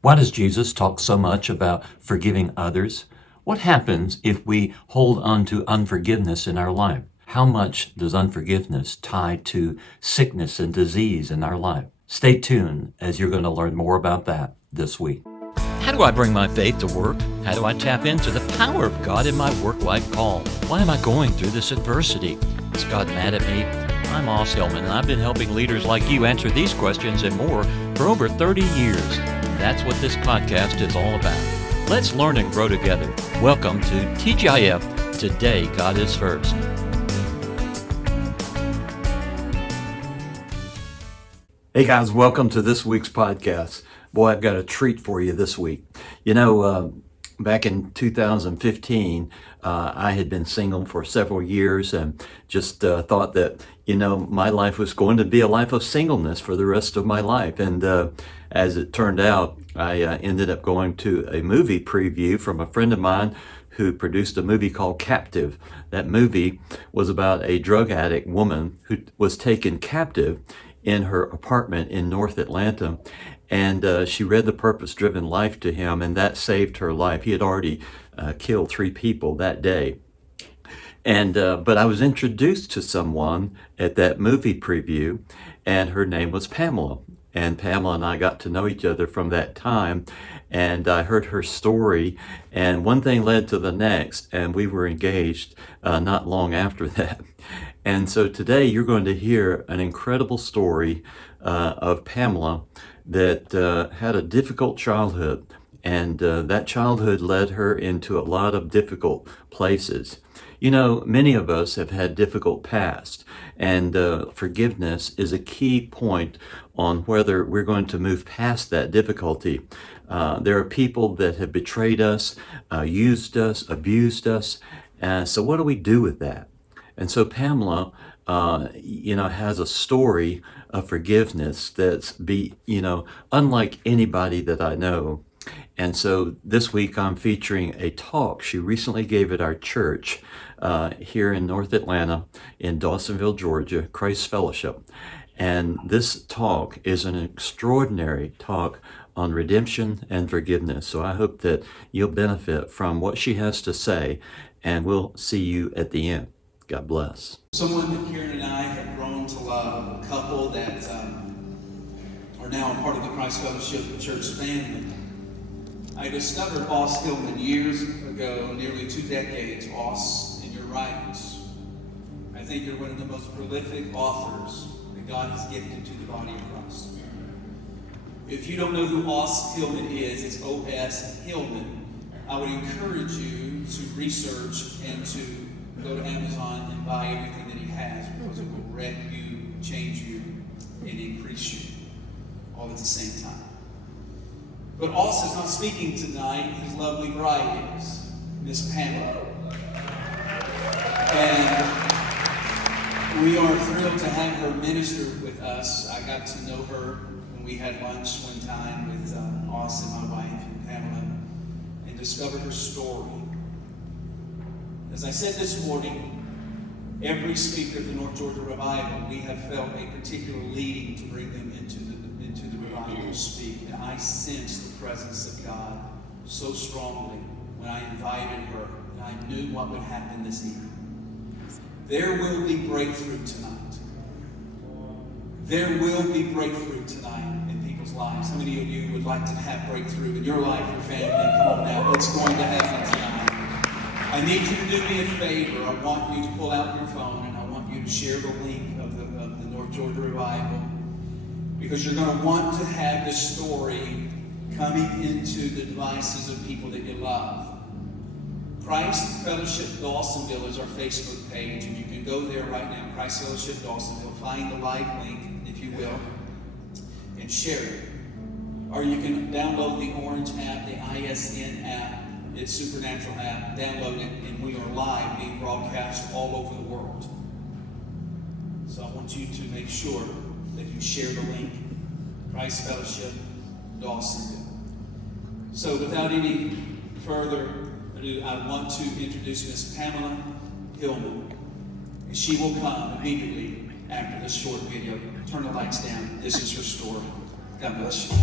Why does Jesus talk so much about forgiving others? What happens if we hold on to unforgiveness in our life? How much does unforgiveness tie to sickness and disease in our life? Stay tuned as you're going to learn more about that this week. How do I bring my faith to work? How do I tap into the power of God in my work-life call? Why am I going through this adversity? Is God mad at me? I'm Oz Hillman, and I've been helping leaders like you answer these questions and more for over 30 years. That's what this podcast is all about. Let's learn and grow together. Welcome to TGIF, Today God is First. Hey guys, welcome to this week's podcast. Boy, I've got a treat for you this week. Back in 2015, I had been single for several years and just thought that, my life was going to be a life of singleness for the rest of my life. And as it turned out, I ended up going to a movie preview from a friend of mine who produced a movie called Captive. That movie was about a drug addict woman who was taken captive in her apartment in North Atlanta. And she read The Purpose-Driven Life to him, and that saved her life. He had already killed 3 people that day. And but I was introduced to someone at that movie preview, and her name was Pamela. And Pamela and I got to know each other from that time. And I heard her story, and one thing led to the next, and we were engaged not long after that. And so today you're going to hear an incredible story of Pamela that had a difficult childhood, and that childhood led her into a lot of difficult places. Many of us have had difficult past, and forgiveness is a key point on whether we're going to move past that difficulty. There are people that have betrayed us, used us, abused us, so what do we do with that? And so Pamela, has a story of forgiveness that's unlike anybody that I know. And so this week I'm featuring a talk she recently gave at our church here in North Atlanta in Dawsonville, Georgia, Christ Fellowship. And this talk is an extraordinary talk on redemption and forgiveness. So I hope that you'll benefit from what she has to say, and we'll see you at the end. God bless. Someone that Karen and I have grown to love, a couple that are now a part of the Christ Fellowship Church family. I discovered Oz Hillman years ago, nearly 2 decades. Oz, in your writings, I think you're one of the most prolific authors that God has gifted to the body of Christ. If you don't know who Oz Hillman is, it's O.S. Hillman. I would encourage you to research and to go to Amazon and buy everything that he has, because it will wreck you, change you, and increase you all at the same time. But Oz is not speaking tonight. His lovely bride is, Miss Pamela. And we are thrilled to have her minister with us. I got to know her when we had lunch one time with Oz and my wife and Pamela, and discovered her story. As I said this morning, every speaker of the North Georgia Revival, we have felt a particular leading to bring them into the revival to speak. And I sensed the presence of God so strongly when I invited her, and I knew what would happen this evening. There will be breakthrough tonight. There will be breakthrough tonight in people's lives. How many of you would like to have breakthrough in your life, your family? Come on now, it's going to happen tonight. I need you to do me a favor. I want you to pull out your phone, and I want you to share the link of the North Georgia Revival, because you're going to want to have this story coming into the devices of people that you love. Christ Fellowship Dawsonville is our Facebook page, and you can go there right now, Christ Fellowship Dawsonville, find the live link, if you will, and share it. Or you can download the Orange app, the ISN app. It's Supernatural app. Download it, and we are live, being broadcast all over the world. So I want you to make sure that you share the link, Christ Fellowship Dawsonville. So without any further ado, I want to introduce Miss Pamela Hillman. And she will come immediately after this short video. Turn the lights down. This is her story. God bless you.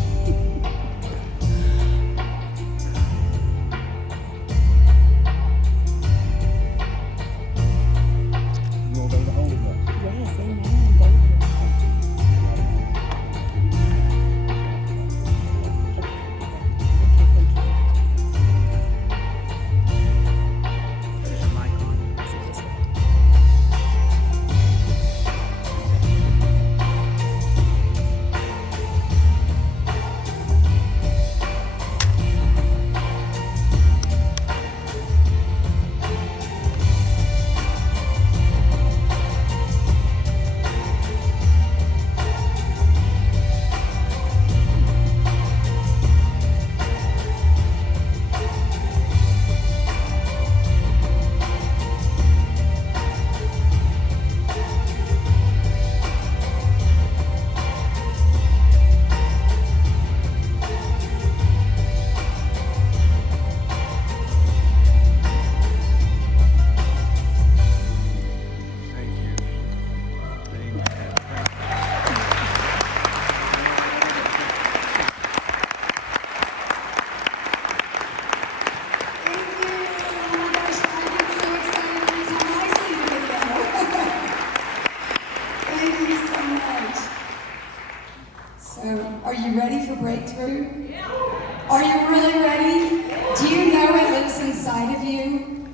Are you really ready? Do you know it lives inside of you?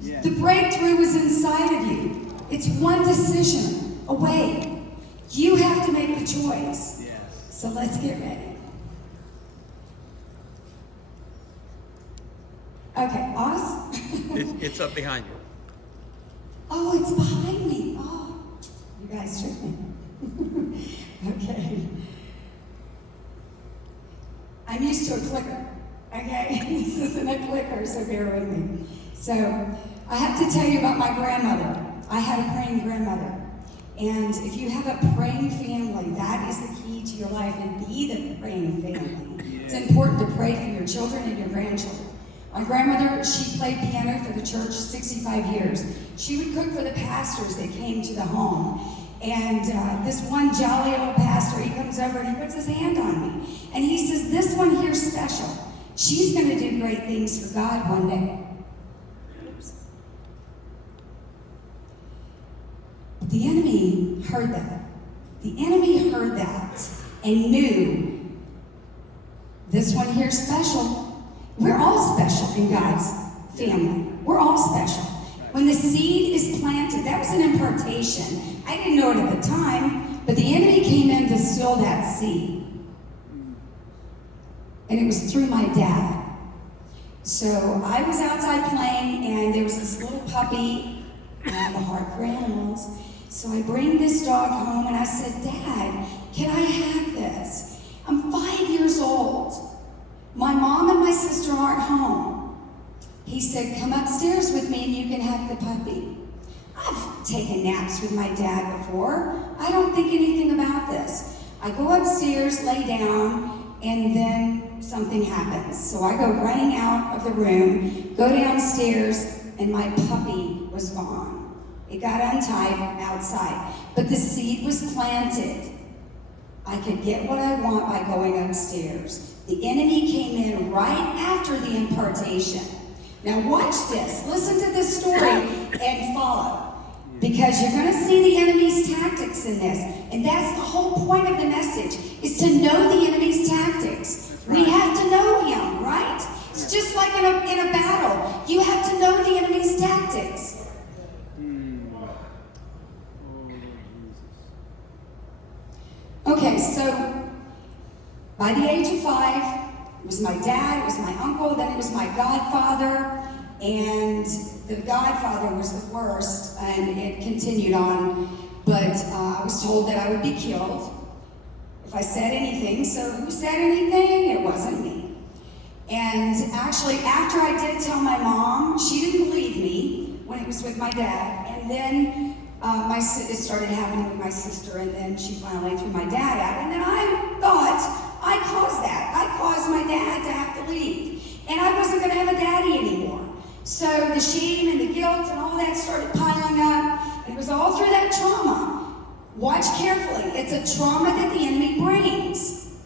The breakthrough is inside of you. It's one decision away. You have to make the choice. So let's get ready. Okay, Oz? It's up behind you. Oh, it's behind me. Oh, you guys tricked me. Okay. I'm used to a clicker, okay? This isn't a clicker, so bear with me. So, I have to tell you about my grandmother. I had a praying grandmother. And if you have a praying family, that is the key to your life, and be the praying family. It's important to pray for your children and your grandchildren. My grandmother, she played piano for the church 65 years. She would cook for the pastors that came to the home. And this one jolly old pastor, he comes over and he puts his hand on me. And he says, this one here's special. She's going to do great things for God one day. Oops. But the enemy heard that. The enemy heard that and knew this one here's special. We're all special in God's family. We're all special. When the seed is planted, that was an impartation. I didn't know it at the time, but the enemy came in to steal that seed. And it was through my dad. So I was outside playing, and there was this little puppy. I have a heart for animals. So I bring this dog home, and I said, Dad, can I have this? I'm 5 years old. My mom and my sister aren't home. He said, come upstairs with me and you can have the puppy. I've taken naps with my dad before. I don't think anything about this. I go upstairs, lay down, and then something happens. So I go running out of the room, go downstairs, and my puppy was gone. It got untied outside. But the seed was planted. I could get what I want by going upstairs. The enemy came in right after the impartation. Now watch this. Listen to this story and follow. Because you're going to see the enemy's tactics in this. And that's the whole point of the message, is to know the enemy's tactics. We have to know him, right? It's just like in a battle. You have to know the enemy's tactics. Okay, so by the age of 5, it was my dad, it was my uncle, then it was my godfather, and the godfather was the worst, and it continued on, but I was told that I would be killed if I said anything. So who said anything? It wasn't me. And actually, after I did tell my mom, she didn't believe me when it was with my dad, and then it started happening with my sister, and then she finally threw my dad out, and then I thought I caused that. I caused my dad to have to leave, and I wasn't going to have a daddy anymore. So the shame and the guilt and all that started piling up. It was all through that trauma. Watch carefully. It's a trauma that the enemy brings.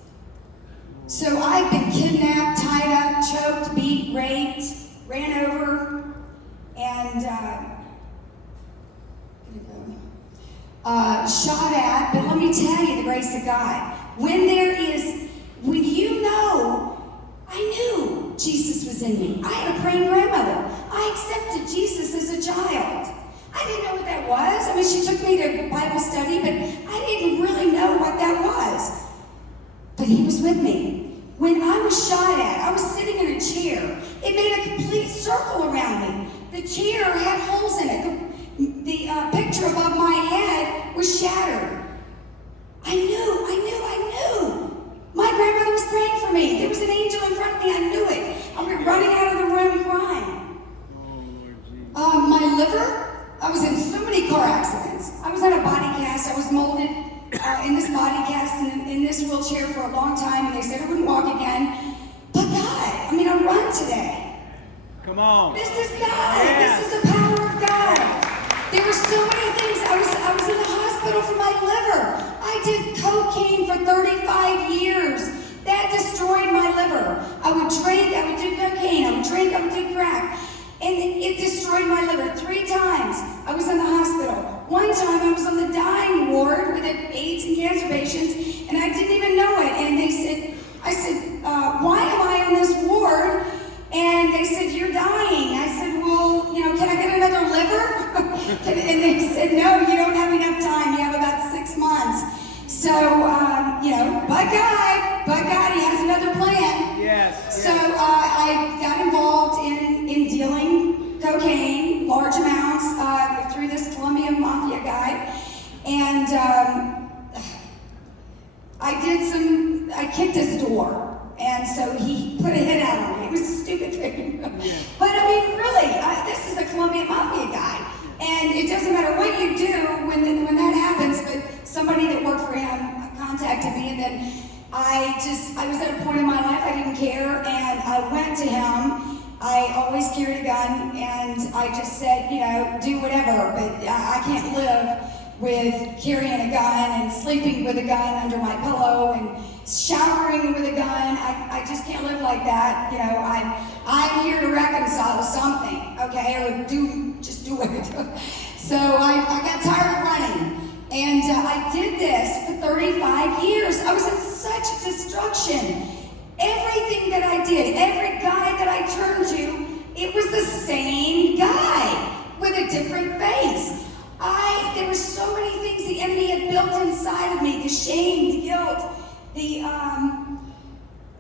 So I've been kidnapped, tied up, choked, beat, raped, ran over, and shot at. But let me tell you the grace of God. When you know, I knew Jesus was in me. I had a praying grandmother. I accepted Jesus as a child. I didn't know what that was. I mean, she took me to Bible study, but I didn't really know what that was. But he was with me. When I was shot at, I was sitting in a chair. It made a complete circle around me. The chair had holes in it. The picture above my head was shattered. I knew. My grandmother was praying for me. There was an angel in front of me. I knew it. I went running out of the room crying. My liver, I was in so many car accidents. I was on a body cast. I was molded in this body cast and in this wheelchair for a long time, and they said I wouldn't walk again. But God, I run today. Come on. This is God. Yes. This is the power of God. There were so many things. I was in the hospital for my liver. I did cocaine for 35 years. That destroyed my liver. I would drink, I would do cocaine, I would drink, I would do crack. And it destroyed my liver 3 times. I was in the hospital. One time I was on the dying ward with AIDS and cancer patients, and I didn't even know it. And I said, why am I on said, "You're dying." I said, "Well, can I get another liver?" And they said, "No, you don't have enough time. You have about 6 months." So, but God, he has another plan. Yes. So I got involved in dealing cocaine, large amounts, through this Colombian mafia guy. And I kicked his door. And so he put a hit out on me. It was a stupid thing. But I mean, really, this is a Colombian mafia guy. And it doesn't matter what you do when that happens, but somebody that worked for him contacted me, and then I was at a point in my life I didn't care, and I went to him. I always carried a gun, and I just said, do whatever, but I can't live with carrying a gun and sleeping with a gun under my pillow and showering with a gun. I just can't live like that. I'm here to reconcile something, okay, or just do it. So I got tired of running. And I did this for 35 years. I was in such destruction. Everything that I did, every guy that I turned to, it was the same guy with a different face. There were so many things the enemy had built inside of me, the shame, the guilt,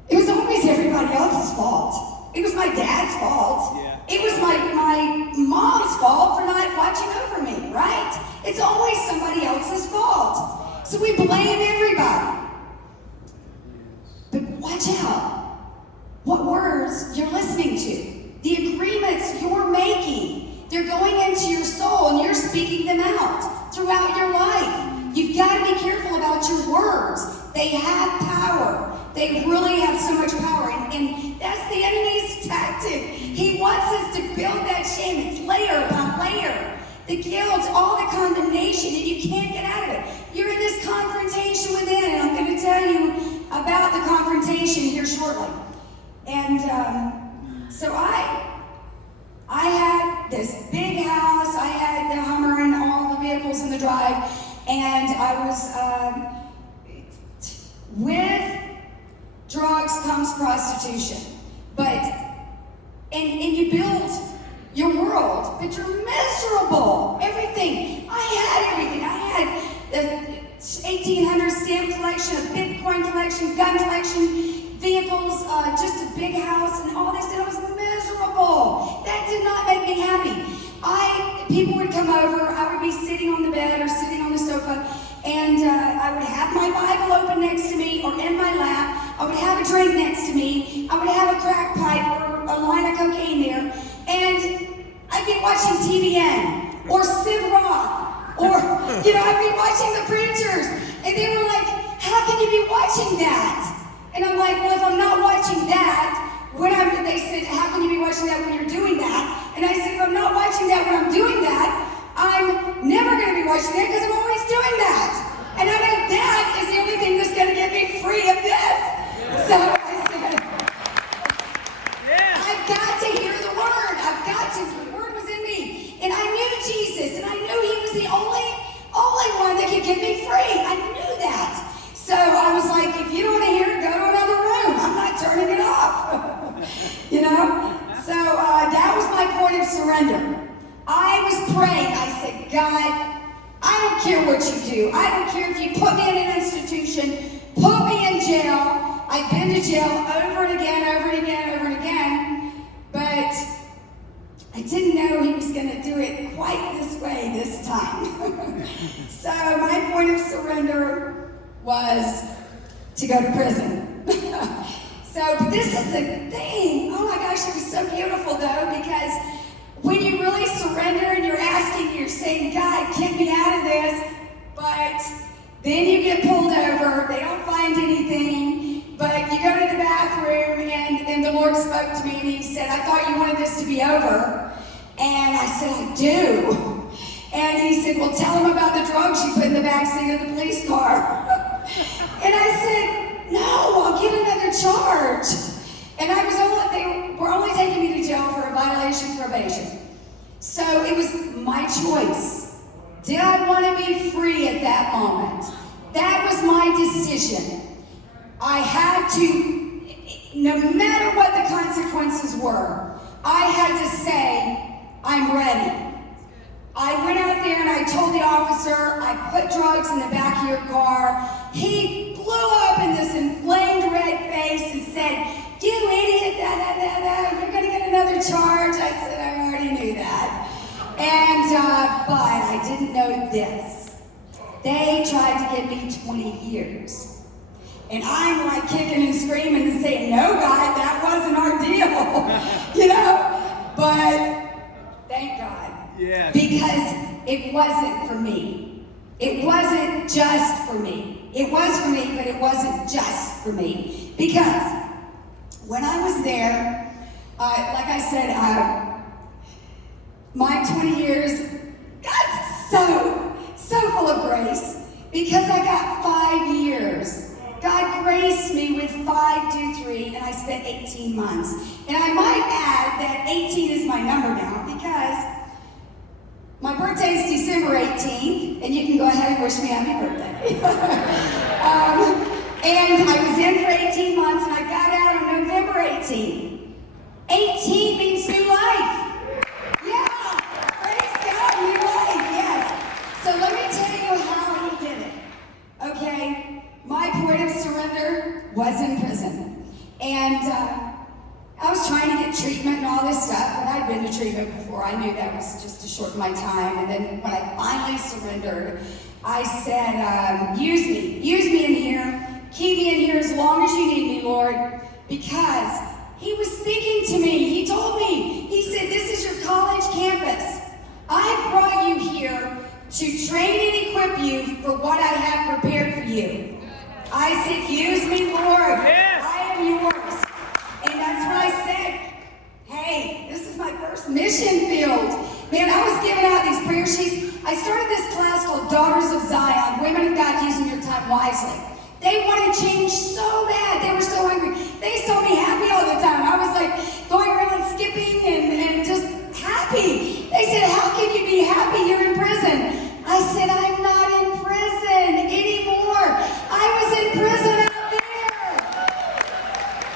it was always everybody else's fault. It was my dad's fault. Yeah. It was my mom's fault for not watching over me, right? It's always somebody else's fault. So we blame everybody. But watch out what words you're listening to. The agreements you're making, they're going into your soul and you're speaking them out throughout your life. You've got to be careful about your words. They have power. They really have so much power. And that's the enemy's tactic. He wants us to build that shame. It's layer upon layer. The guilt, all the condemnation, and you can't get out of it. You're in this confrontation within, and I'm going to tell you about the confrontation here shortly. And so I had this big house. I had the Hummer and all the vehicles in the drive, and I was with drugs comes prostitution. And you build your world, but you're miserable. Everything. I had everything. I had the 1800 stamp collection, a Bitcoin collection, gun collection, vehicles, just a big house, and all this, and I was miserable. That did not make me happy. People would come over, I would be sitting on the bed or sitting on the sofa, and I would have my Bible open next to me or in my lap. I would have a drink next to me. I would have a crack pipe or a line of cocaine there, and I'd be watching TVN or Sid Rock, or I'd be watching the preachers, and they were like, "How can you be watching that?" And I'm like, "Well, if I'm not watching that, they said, how can you be watching that when you're doing that?" And I said, "If I'm not watching that when I'm doing that, I'm never going to be watching that because I'm always doing that. And I know that is the only thing that's going to get me free of this." So I said, I've got to hear the word. I've got to. The word was in me. And I knew Jesus, and I knew he was the only one that could get me free. I knew that. So I was like, if you don't want to hear it, go to another room. I'm not turning it off. So that was my point of surrender. I was praying. I said, "God, I don't care what you do. I don't care if you put me in an institution, put me in jail." I've been to jail over and again, over and again, over and again. But I didn't know he was going to do it quite this way this time. So my point of surrender was to go to prison. But this is the thing. Oh my gosh, it was so beautiful though, because when you really surrender and you're asking, you're saying, "God, get me out of this," but then you get pulled over, they don't find anything, but you go to the bathroom and the Lord spoke to me and he said, "I thought you wanted this to be over." And I said, "I do." And he said, "Well, tell them about the drugs you put in the backseat of the police car." And I said, "No, I'll get another charge." And they were only taking me to jail for a violation of probation. So it was my choice. Did I want to be free at that moment? That was my decision. I had to, no matter what the consequences were, I had to say, I'm ready. I went out there and I told the officer, I put drugs in the back of your car. He blew up in this inflamed red face and said, you idiot, you're gonna get another charge. I said, I already knew that. And, but I didn't know this. They tried to give me 20 years. And I'm like kicking and screaming and saying, no, guy, that wasn't our deal. You know? But thank God. Yeah. Because it wasn't for me. It wasn't just for me. It was for me, but it wasn't just for me. Because when I was there, like I said, my 20 years, God's so full of grace. Because I got 5 years. God graced me with 5 to 3, and I spent 18 months. And I might add that 18 is my number now, because my birthday is December 18th, and you can go ahead and wish me happy birthday. And I was in for 18 months, and I got out on November 18th. 18 means new life. Yeah, praise God, new life, yes. So let me tell you how he did it, okay? My point of surrender was in prison. And I was trying to get treatment and all this stuff, but I'd been to treatment before. I knew that was just to shorten my time. And then when I finally surrendered, I said, use me in here. Keep me in here as long as you need me, Lord. Because he was speaking to me. He told me, he said, this is your college campus. I have brought you here to train and equip you for what I have prepared for you. I said, use me, Lord. Yes. I am yours. And that's what I said. Hey, this is my first mission field. Man, I was giving out these prayer sheets. I started this class called Daughters of Zion, Women of God Using Your Time Wisely. They wanted change so bad. They were so hungry. They saw me happy all the time. I was like going around skipping and just happy. They said, how can you be happy? You're in prison. I said, I'm not in prison anymore. I was in prison out there.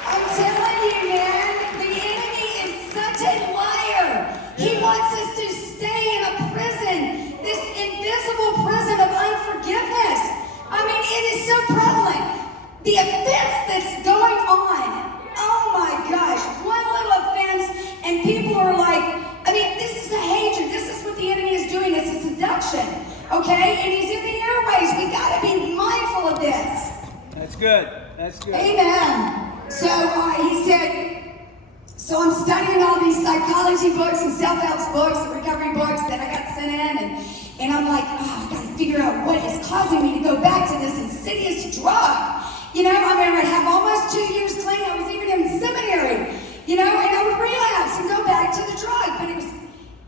I'm telling you, man, the enemy is such a liar. He wants us to stay in a prison, this invisible prison of unforgiveness. I mean, it is so prevalent. The offense that's going on, oh my gosh, one little offense, and people are like, I mean, this is a hatred. This is what the enemy is doing. It's a seduction, okay? And he's in the airways. We got to be mindful of this. That's good. That's good. Amen. So he said, so I'm studying all these psychology books and self-help books and recovery books that I got sent in, and I'm like, oh, I got to figure out what is causing me to go back to this insidious drug. You know, I mean, I have almost 2 years clean. I was even in seminary, you know, and I would relapse and go back to the drug. But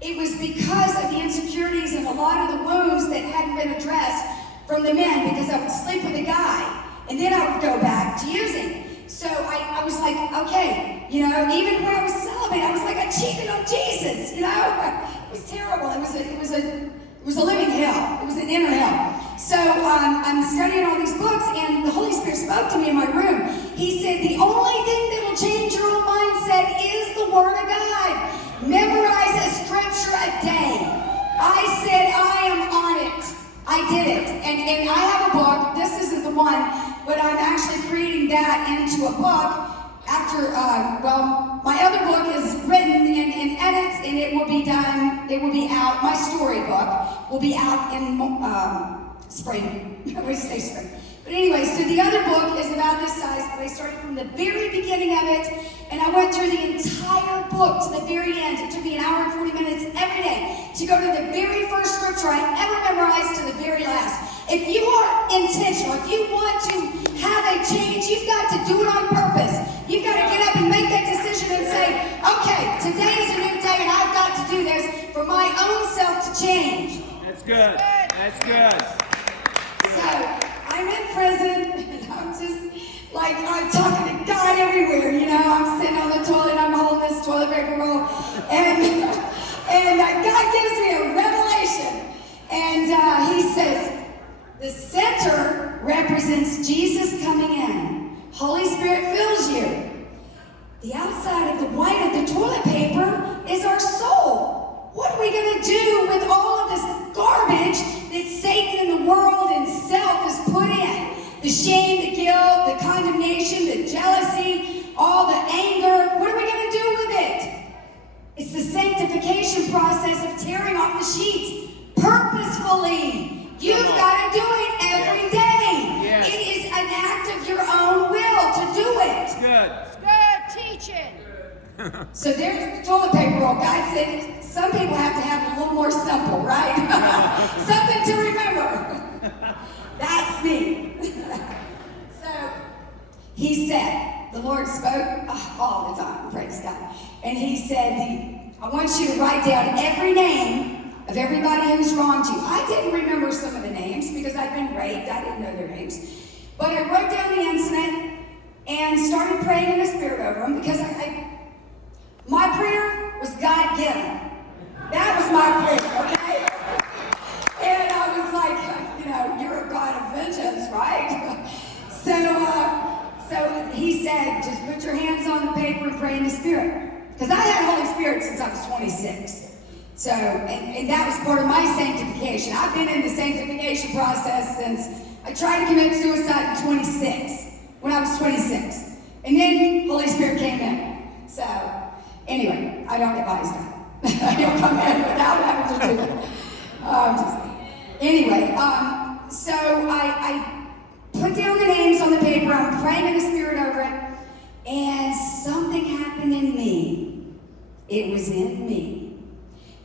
it was because of the insecurities and a lot of the wounds that hadn't been addressed from the men, because I would sleep with a guy, and then I would go back to using. So I was like, okay, you know, even when I was celibate, I was like, I cheated on Jesus, you know? It was terrible. It was a living hell. It was an inner hell. So I'm studying all these books, and the Holy Spirit spoke to me in my room. He said, the only thing that will change your own mindset is the Word of God. Memorize a scripture a day. I said, I am on it. I did it. And I have a book. This isn't the one, but I'm actually creating that into a book. After, my other book is written in edits, and it will be done, it will be out, my storybook will be out in spring. I always say spring. But anyway, so the other book is about this size, but I started from the very beginning of it, and I went through the entire book to the very end. It took me an hour and 40 minutes every day to go to the very first scripture I ever memorized to the very last. If you are intentional, if you want to have a change, you've got to do it on purpose. You've got to get up and make that decision and say, okay, today is a new day, and I've got to do this for my own self to change. That's good. That's good. So I'm in prison, and I'm just like, I'm talking to God everywhere, you know. I'm sitting on the toilet, I'm holding this toilet paper roll, and God gives me a revelation, and he says, the center represents Jesus coming in. Holy Spirit fills you. The outside of the white of the toilet paper is our soul. What are we going to do with all of this garbage that Satan and the world and self has put in? The shame, the guilt, the condemnation, the jealousy, all the anger. What are we going to do with it? It's the sanctification process of tearing off the sheets purposefully. You've got to do it every day. Yes. It is an act of your own will to do it. Good. Teaching. So there's the toilet paper roll. God said some people have to have it a little more simple, right? Something to remember. That's me. So he said, the Lord spoke all the time, praise God. And he said, I want you to write down every name of everybody who's wronged you. I didn't remember some of the names because I'd been raped. I didn't know their names. But I wrote down the incident and started praying in the Spirit over them because my prayer was God-given. That was my prayer, okay? And I was like, you're a God of vengeance, right? So he said, just put your hands on the paper and pray in the Spirit. Because I had Holy Spirit since I was 26. So, and that was part of my sanctification. I've been in the sanctification process since I tried to commit suicide in 26, when I was 26. And then Holy Spirit came in. So, anyway, I don't advise that. You'll come in without having to do it. Anyway, so I put down the names on the paper. I'm praying in the Spirit over it. And something happened in me. It was in me.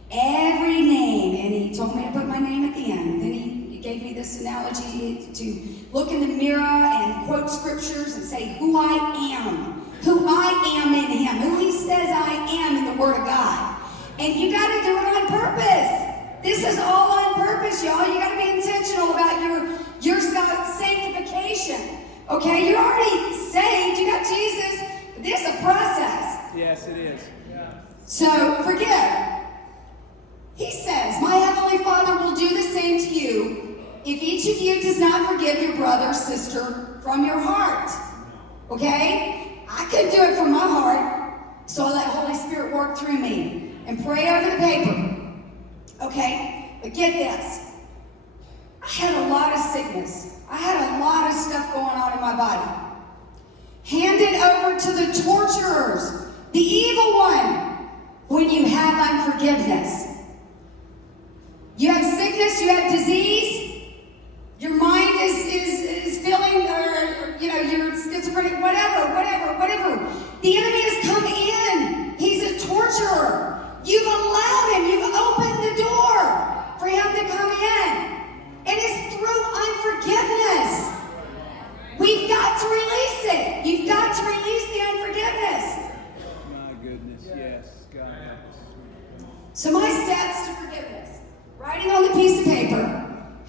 Every name, and he told me to put my name at the end. Then he gave me this analogy to look in the mirror and quote scriptures and say who I am in him, who he says I am in the Word of God. And you got to do it on purpose. This is all on purpose, y'all. You got to be intentional about your sanctification. Okay, you're already saved. You got Jesus. This is a process. Yes, it is. Yeah. So forgive. He says, my Heavenly Father will do the same to you if each of you does not forgive your brother or sister from your heart. Okay? I couldn't do it from my heart, so I let Holy Spirit work through me and pray over the paper. Okay? But get this. I had a lot of sickness. I had a lot of stuff going on in my body. Handed over to the torturers, the evil one, when you have unforgiveness. You have sickness, you have disease, your mind is feeling, or you're schizophrenic, whatever. The enemy has come in. He's a torturer. You've allowed him, you've opened the door for him to come in. And it's through unforgiveness. We've got to release it. You've got to release the unforgiveness. My goodness, yes, God. So my steps to forgiveness. Writing on the piece of paper,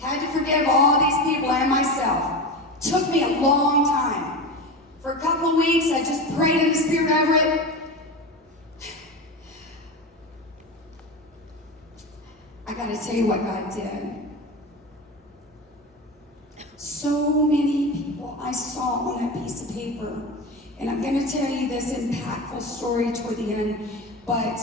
had to forgive all these people and myself. Took me a long time. For a couple of weeks, I just prayed in the Spirit over it. I gotta tell you what God did. So many people I saw on that piece of paper. And I'm gonna tell you this impactful story toward the end, but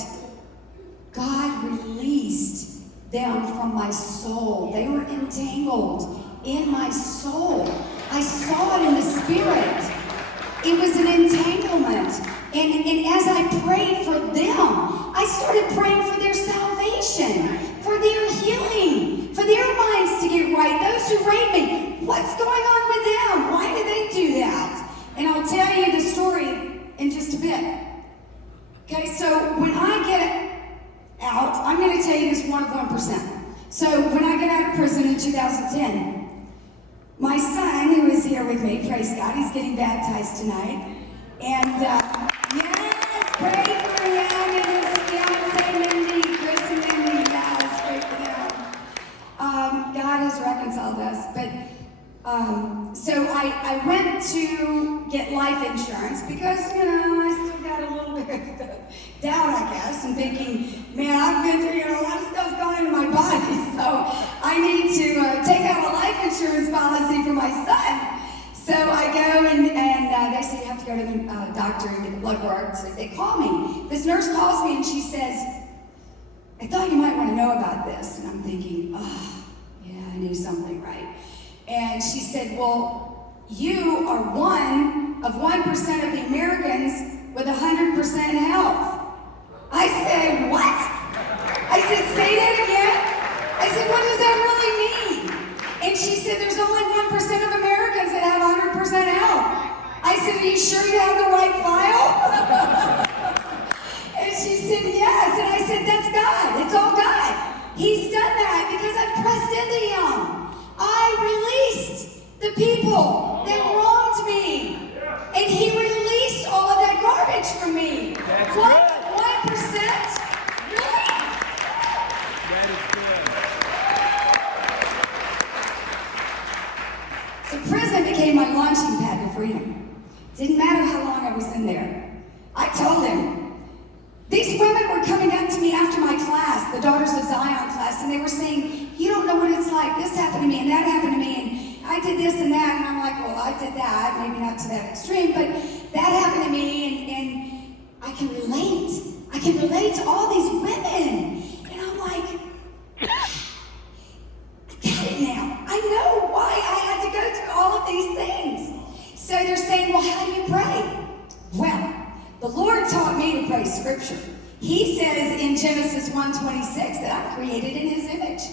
God released them from my soul. They were entangled in my soul. I saw it in the Spirit. It was an entanglement. And as I prayed for them, I started praying for their salvation, for their healing, for their minds to get right. Those who raped me, what's going on with them? Why did they do that? And I'll tell you the story in just a bit. Okay, so when I get out, I'm going to tell you this 1 of 1%. So when I got out of prison in 2010, my son, who is here with me, praise God, he's getting baptized tonight. And yes, pray for him and his fiancée Mindy, Chris and Mindy. Yes, pray for them. God has reconciled us. But so I went to get life insurance because, I still got a little bit of doubt, I guess, and thinking, man, I've been through a lot of stuff going into my body, so I need to take out a life insurance policy for my son. So I go and they say you have to to go to the doctor and get the blood work. So they call me. This nurse calls me and she says, I thought you might want to know about this. And I'm thinking, oh, yeah, I knew something, right? And she said, well, you are one of 1% of the Americans with 100% health. I said, what? I said, say that again? I said, what does that really mean? And she said, there's only 1% of Americans that have 100% health. I said, are you sure you have the right file? And she said, yes. And I said, that's God. It's all God. He's done that because I pressed into him. I released the people that wronged me. And he released all of that garbage from me. That's 1%? Really? That is good. So prison became my launching pad to freedom. Didn't matter how long I was in there. I told him. These women were coming up to me after my class, the Daughters of Zion class, and they were saying, you don't know what it's like. This happened to me and that happened to me, and I did this and that. And I'm like, well, I did that. Maybe not to that extreme, but that happened to me, and I can relate. I can relate to all these women. And I'm like, I get it now. I know why I had to go through all of these things. So they're saying, well, how do you pray? Well, the Lord taught me to pray scripture. He says in Genesis 1:26 that I'm created in his image.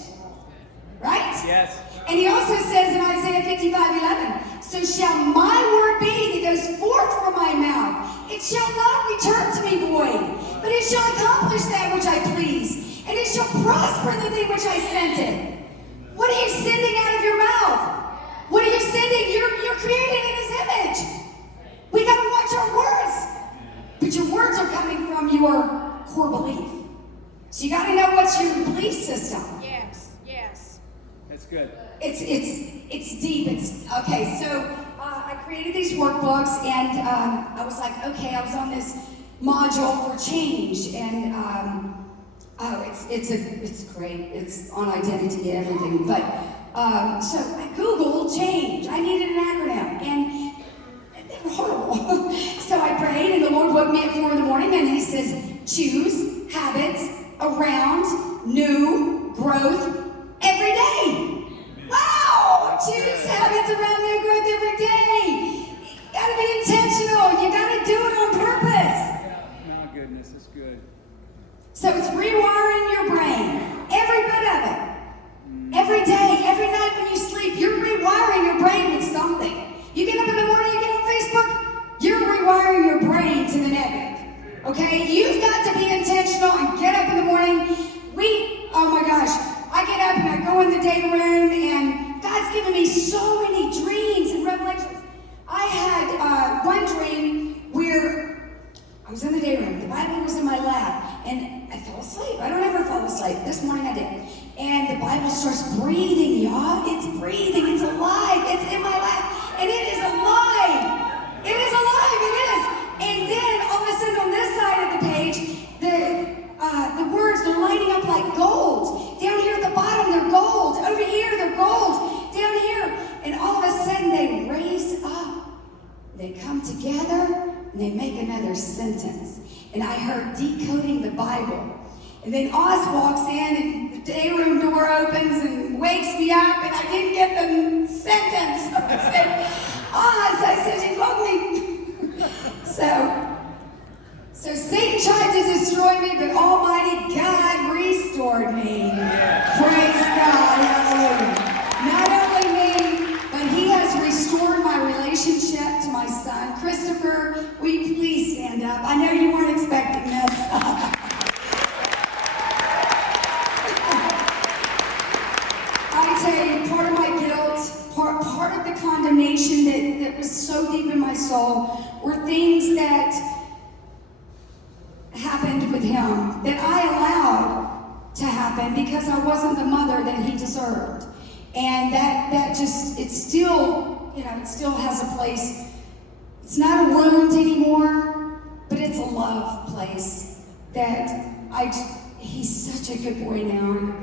Right? Yes. And he also says in Isaiah 55:11, so shall my word be that goes forth from my mouth. It shall not return to me void, but it shall accomplish that which I please, and it shall prosper in the thing which I sent it. What are you sending out of your mouth? What are you sending? You're created in his image. We got to watch our words. But your words are coming from your core belief. So you got to know what's your belief system. Yes, yes. That's good. It's deep. It's okay. So I created these workbooks, and I was like, okay, I was on this module for change, and it's great. It's on identity and everything. But so I Googled change. I needed an acronym, and they were horrible. So I prayed, and the Lord woke me at 4 a.m, and he says, choose habits around new growth every day. Wow! Choose habits around new growth every day. You gotta be intentional. You gotta do it on purpose. My goodness, that's good. So it's rewiring your brain. Every bit of it. Every day, every night when you sleep, you're rewiring your brain with something. You get up in the morning, you get on Facebook, you're rewiring your brain to the negative. Okay? You've got to be intentional and get up in the morning. Oh my gosh, I get up and I go in the day room, and God's given me so many dreams and revelations. I had one dream where I was in the day room, the Bible was in my lap, and I fell asleep. I don't ever fall asleep. This morning I did. And the Bible starts breathing, y'all. It's breathing. It's alive. It's in my lap. And it is alive. It is alive. It is. And then all of a sudden on this side of the page, the words, they're lighting up like gold. Down here at the bottom, they're gold. Over here, they're gold. Down here. And all of a sudden, they raise up. They come together, and they make another sentence. And I heard decoding the Bible. And then Oz walks in, and the day room door opens and wakes me up, and I didn't get the sentence. I said, Oz, I said, you woke me. So Satan tried to destroy me, but Almighty God restored me. Praise God, hallelujah. Not only me, but he has restored my relationship to my son. Christopher, will you please stand up? I know you weren't expecting this. I tell you, part of my guilt, part of the condemnation that was so deep in my soul were things that happened with him that I allowed to happen because I wasn't the mother that he deserved. And that just, it still has a place. It's not a wound anymore, but it's a love place that he's such a good boy now.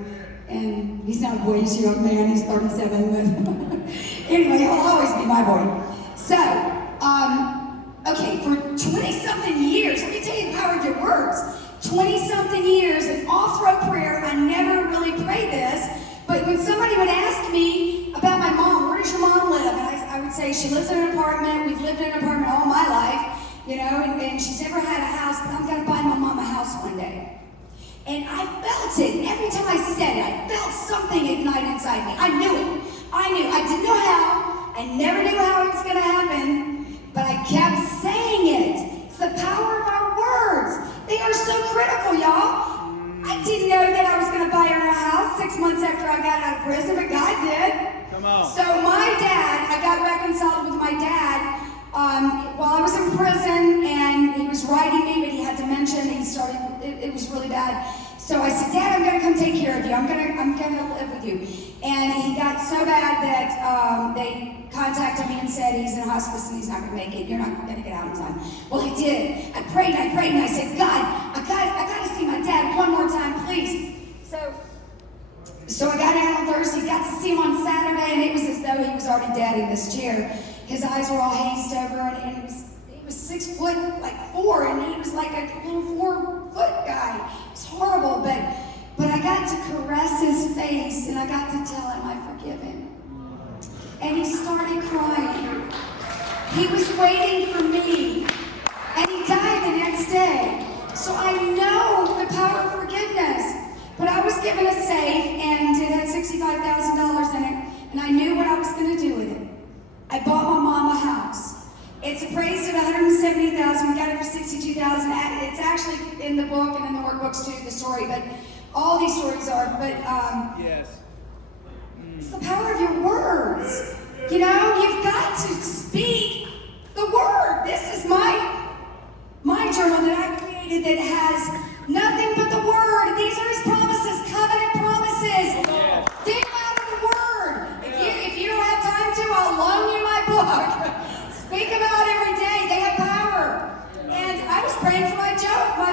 And he's not a boy, he's a young man, he's 37, but anyway, he'll always be my boy. So, okay, she lives in an apartment. We've lived in an apartment all my life, you know, and she's never had a house, but I'm going to buy my mom a house one day. And I felt it. Every time I said it, I felt something ignite inside me. I knew it. I knew. I didn't know how. I never knew how it was going to happen, but I kept saying it. It's the power of our words. They are so critical, y'all. I didn't know that I was going to buy her a house 6 months after I got out of prison, but God did. Come on. So my dad, I got reconciled with my dad while I was in prison, and he was writing me, but he had dementia, and it was really bad. So I said, Dad, I'm going to come take care of you. I'm going to live with you. And he got so bad that they contacted me and said he's in hospice and he's not going to make it. You're not going to get out in time. Well, he did. I prayed, and I said, God, I got to see my dad one more time, please. So I got in on Thursday, got to see him on Saturday, and it was as though he was already dead in this chair. His eyes were all hazed over, and he was 6 foot, like 4, and he was like a little 4-foot guy. It was horrible, but I got to caress his face, and I got to tell him I forgive him. And he started crying. He was waiting for me, and he died the next day. So I know the power of forgiveness. But I was given a safe, and it had $65,000 in it, and I knew what I was going to do with it. I bought my mom a house. It's appraised at $170,000. We got it for $62,000. It's actually in the book and in the workbooks too, the story. But all these stories are. But yes, it's the power of your words. You know, you've got to speak the word. This is my journal that I created that has nothing but the word. These are his promises, covenant promises. Dig them out of the word. If you don't have time to, I'll loan you my book. Speak them out every day. They have power. And I was praying for my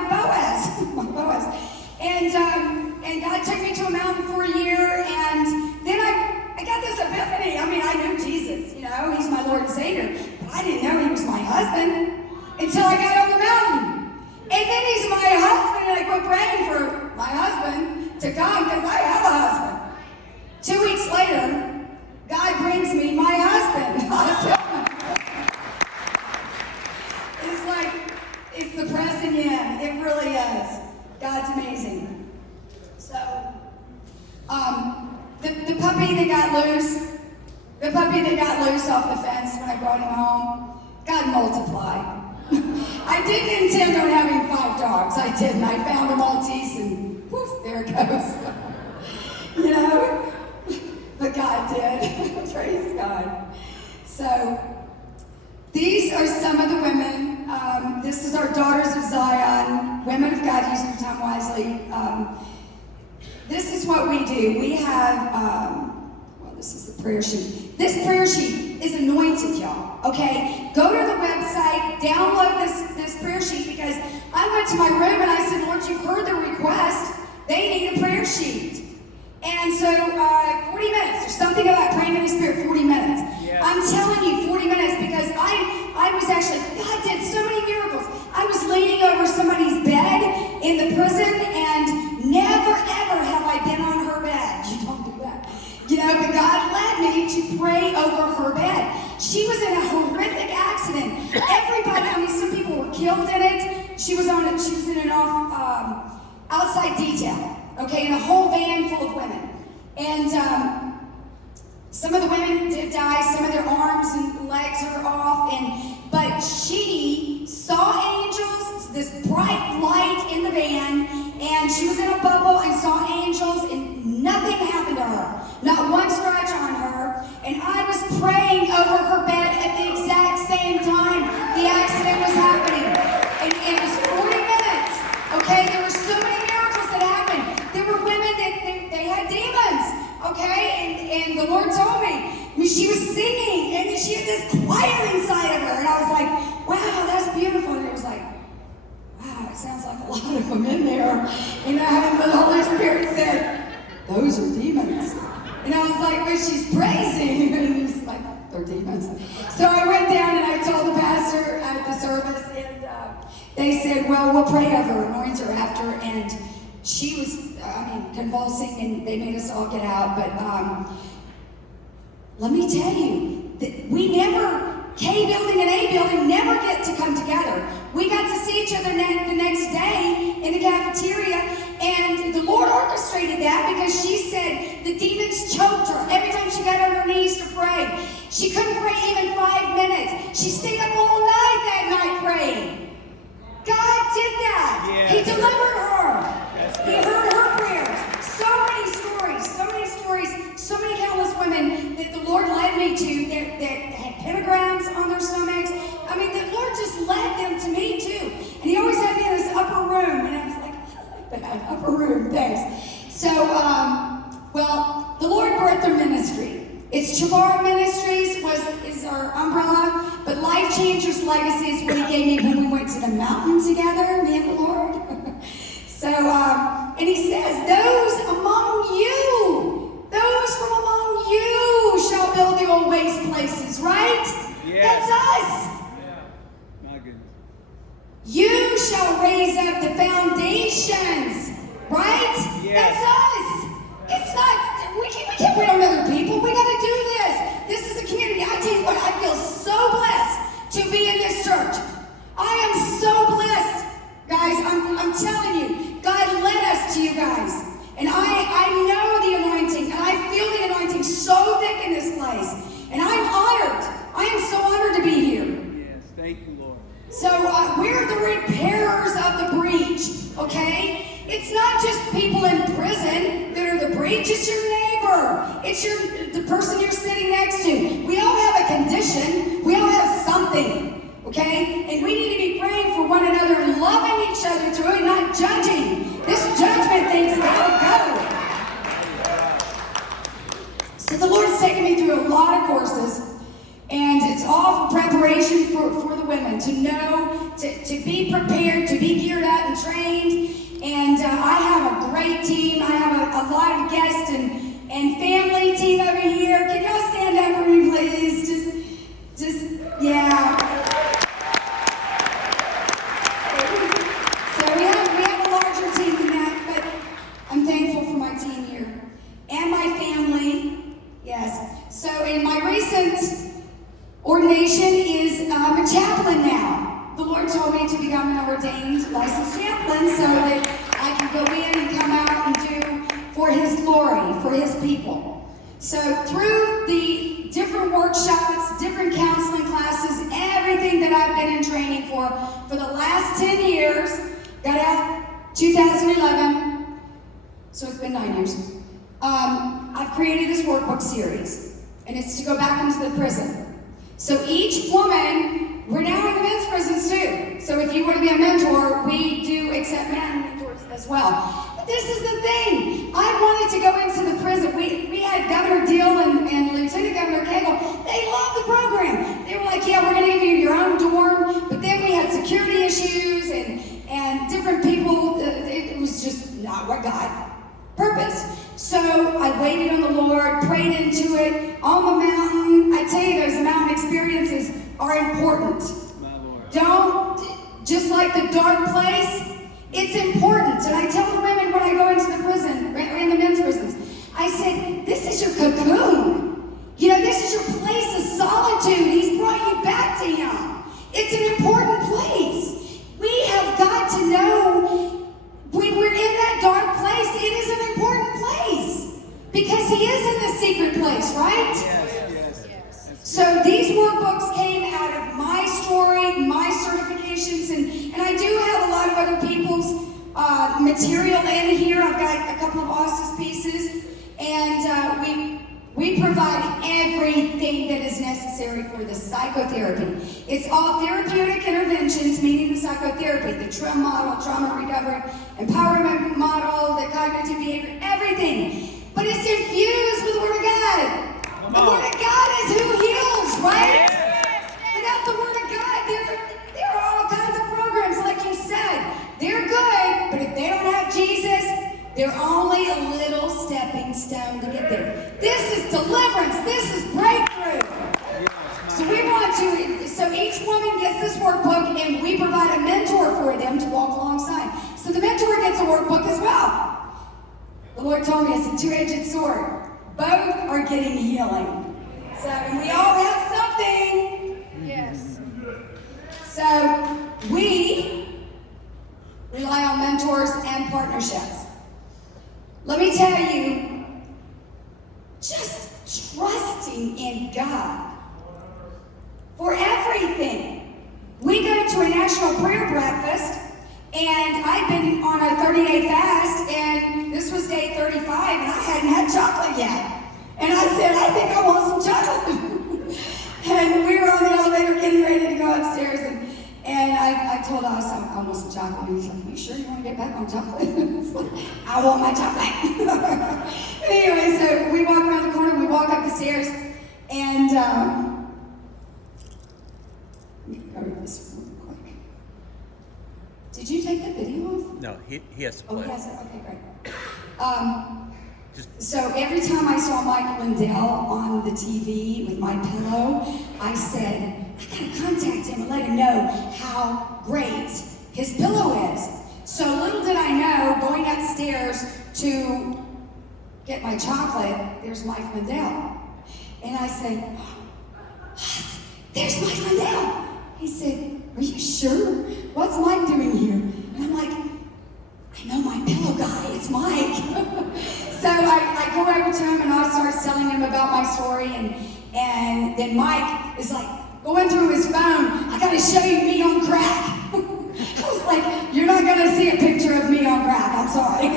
Boaz. And God took me to a mountain for a year, and then I got this epiphany. I mean, I knew Jesus, you know, he's my Lord and Savior, but I didn't know he was my husband until I got on the mountain. And then he's my husband, and I quit praying for my husband to come because I have a husband. 2 weeks later, God brings me my husband. It's like, it's the pressing in. It really is. God's amazing. So, the puppy that got loose off the fence when I brought him home, God multiplied. I didn't intend on having 5 dogs. I didn't. I found a Maltese and poof, there it goes. You know? But God did. Praise God. So, these are some of the women. This is our Daughters of Zion, women of God using their time wisely. This is what we do. We have, this is the prayer sheet. This prayer sheet is anointed, y'all. Okay? Go to the website, download this prayer sheet, because I went to my room and I said, Lord, you've heard the request. They need a prayer sheet. And so 40 minutes. There's something about praying in the Spirit, 40 minutes. Yeah. I'm telling you, 40 minutes, because I was actually, God did so many miracles. I was leaning over somebody's bed in the prison, and never, ever have I been on her bed. You don't do that. You know, but God led me to pray over her bed. She was in a horrific accident. Everybody, I mean, some people were killed in it. She was in an outside detail, okay, in a whole van full of women. And some of the women did die, some of their arms and legs are off, but she saw angels, this bright light in the van, and she was in a bubble and saw angels, and nothing happened to her. Not one scratch on her. And I was praying over her bed at the exact same time the accident was happening. And it was 40 minutes. Okay, there were so many miracles that happened. There were women that they had demons. Okay, and the Lord told me. I mean, she was singing, and she had this choir inside of her. And I was like, wow, that's beautiful. And it was like, wow, it sounds like a lot of them in there. You know, and the Holy Spirit said, those are demons. And I was like, well, she's praising. And he's like, they're demons. So I went down and I told the pastor at the service, and they said, well, we'll pray over her, anoint her after. And she was, convulsing, and they made us all get out. But let me tell you, we never, K building and A building never get to come together. We got to see each other the next day in the cafeteria, and the Lord orchestrated that because she said the demons choked her every time she got on her knees to pray. She couldn't pray even 5 minutes. She stayed up all night that night praying. God did that. Yes. He delivered her. He heard her prayers. So many stories, so many countless women that the Lord led me to that had pentagrams on their stomachs. I mean, the Lord just led them to me too. And He always had me in this upper room, and I was like, I like that upper room, thanks. So, well, the Lord birthed their ministry. It's Chabar Ministries is our umbrella, but Life Changers Legacy is what He gave me when we went to the mountain together, me and the Lord. So, and He says, those from among you shall build the old waste places, right? Yes. That's us. Yeah. My goodness. You shall raise up the foundations, right? Yes. That's us. It's not, we can't wait on other people. We got to do this. This is a community. I tell you what, I feel so blessed to be in this church. I am so blessed, guys. I'm telling you, God led us to you guys. And I know the anointing, and I feel the anointing so thick in this place. And I'm honored. I am so honored to be here. Yes. Thank you, Lord. So we're the repairers of the breach, okay? It's not just people in prison that are the breach, it's your neighbor. It's the person you're sitting next to. We all have a condition. We all have something, okay? And we need to be praying for one another and loving each other through it, not judging. This judgment thing's gotta go. So the Lord's taken me through a lot of courses. And it's all for preparation for the women to know, to be prepared, to be geared up and trained. And I have a great team. I have a lot of guests and family team over here. Can y'all stand up for me, please? Yeah. So we have a larger team than that, but I'm thankful for my team here and my family. Yes. So in my recent ordination is I'm a chaplain now. The Lord told me to become an ordained licensed chaplain so that I can go in and come out and do for His glory, for His people. So through the different workshops, different counseling classes, everything that I've been in training for the last 10 years, got out 2011, so it's been 9 years. I've created this workbook series, and it's to go back into the prison. So each woman, we're now in the men's prisons too. So if you want to be a mentor, we do accept men mentors as well. But this is the thing. I wanted to go into the prison. We had Governor Deal and Lieutenant Governor Cagle. They loved the program. They were like, yeah, we're going to give you your own dorm. But then we had security issues and different people. It was just not what God purposed. So I waited on the Lord, prayed into it, on the mountain. I tell you, those mountain experiences are important. My Lord. Don't, just like the dark place, it's important. And I tell the women when I go into the prison, in the men's prisons, I said, this is your cocoon. You know, this is your place of solitude. He's brought you back to Him. It's an important place. We have got to know when we're in that dark place, it is an important place. Because He is in the secret place, right? Yes. So these workbooks came out of my story, my certifications, and I do have a lot of other people's material in here. I've got a couple of Austin's pieces, and we provide everything that is necessary for the psychotherapy. It's all therapeutic interventions, meaning the psychotherapy, the trauma model, trauma recovery, empowerment model, the cognitive behavior, everything. But it's infused with the Word of God. The Word of God is who heals, right? Without the Word of God, there are all kinds of programs, like you said. They're good, but if they don't have Jesus, they're only a little stepping stone to get there. This is deliverance. This is breakthrough. So each woman gets this workbook, and we provide a mentor for them to walk alongside. So the mentor gets a workbook as well. The Lord told me it's a two-edged sword. Both are getting healing. So, and we all have something. Yes. So we rely on mentors and partnerships. Let me tell you, just trusting in God for everything. We go to a national prayer breakfast, and I've been on a 30-day fast, and this was day 35, and I hadn't had chocolate yet. And I said, I think I want some chocolate. And we were on the elevator getting ready to go upstairs, and I told us I want some chocolate. And he's like, you sure you want to get back on chocolate? It's like, I want my chocolate. Anyway, so we walk around the corner, we walk up the stairs, and let me go to this real quick. Did you take that video off? No, he has to Oh, play. yes, okay, great. So every time I saw Mike Lindell on the TV with my pillow, I said, I gotta contact him and let him know how great his pillow is. So little did I know, going upstairs to get my chocolate, there's Mike Lindell. And I said, there's Mike Lindell. He said, are you sure? What's Mike doing here? And I'm like, I know my pillow guy, it's Mike. So I go over to him and I start telling him about my story, and then Mike is like going through his phone, I gotta show you me on crack. I was like, you're not gonna see a picture of me on crack, I'm sorry.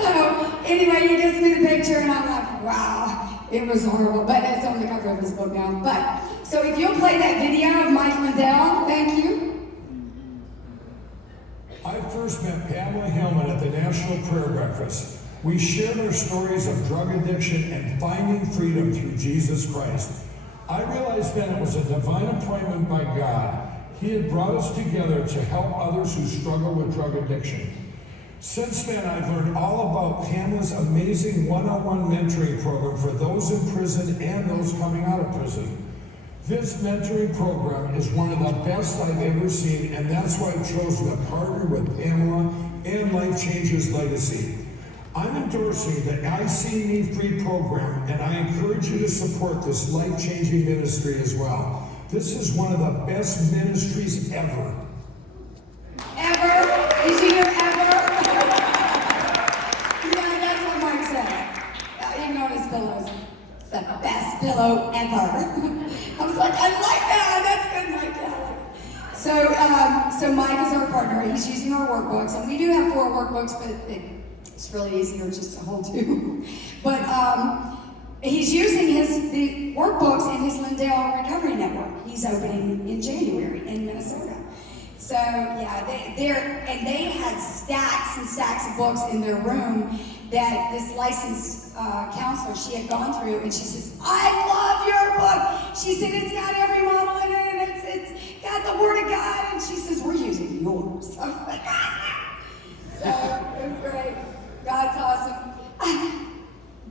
So anyway, he gives me the picture and I'm like, wow, it was horrible, but it's on the cover of his book now. But, so if you'll play that video of Mike Lindell, thank you. I first met Pamela Hillman at the National Prayer Breakfast. We shared our stories of drug addiction and finding freedom through Jesus Christ. I realized then it was a divine appointment by God. He had brought us together to help others who struggle with drug addiction. Since then, I've learned all about Pamela's amazing one-on-one mentoring program for those in prison and those coming out of prison. This mentoring program is one of the best I've ever seen, and that's why I've chosen to partner with Pamela and Life Changes Legacy. I'm endorsing the I See Me Free program, and I encourage you to support this life-changing ministry as well. This is one of the best ministries ever. Ever? Did you hear ever? Yeah, that's what Mike said. Even on his pillows. It's the best pillow ever. I was like, I like that. That's good, Mike. Yeah. So Mike is our partner. He's using our workbooks, and we do have 4 workbooks, but it's really easier just to hold 2. But he's using the workbooks in his Lindell Recovery Network. He's opening in January in Minnesota. So yeah, they had stacks and stacks of books in their room that this licensed counselor, she had gone through, and she says, I love your book. She said, it's got every model in it, and it's got the Word of God, and she says, we're using yours. I was like, ah! So it's great. God's awesome.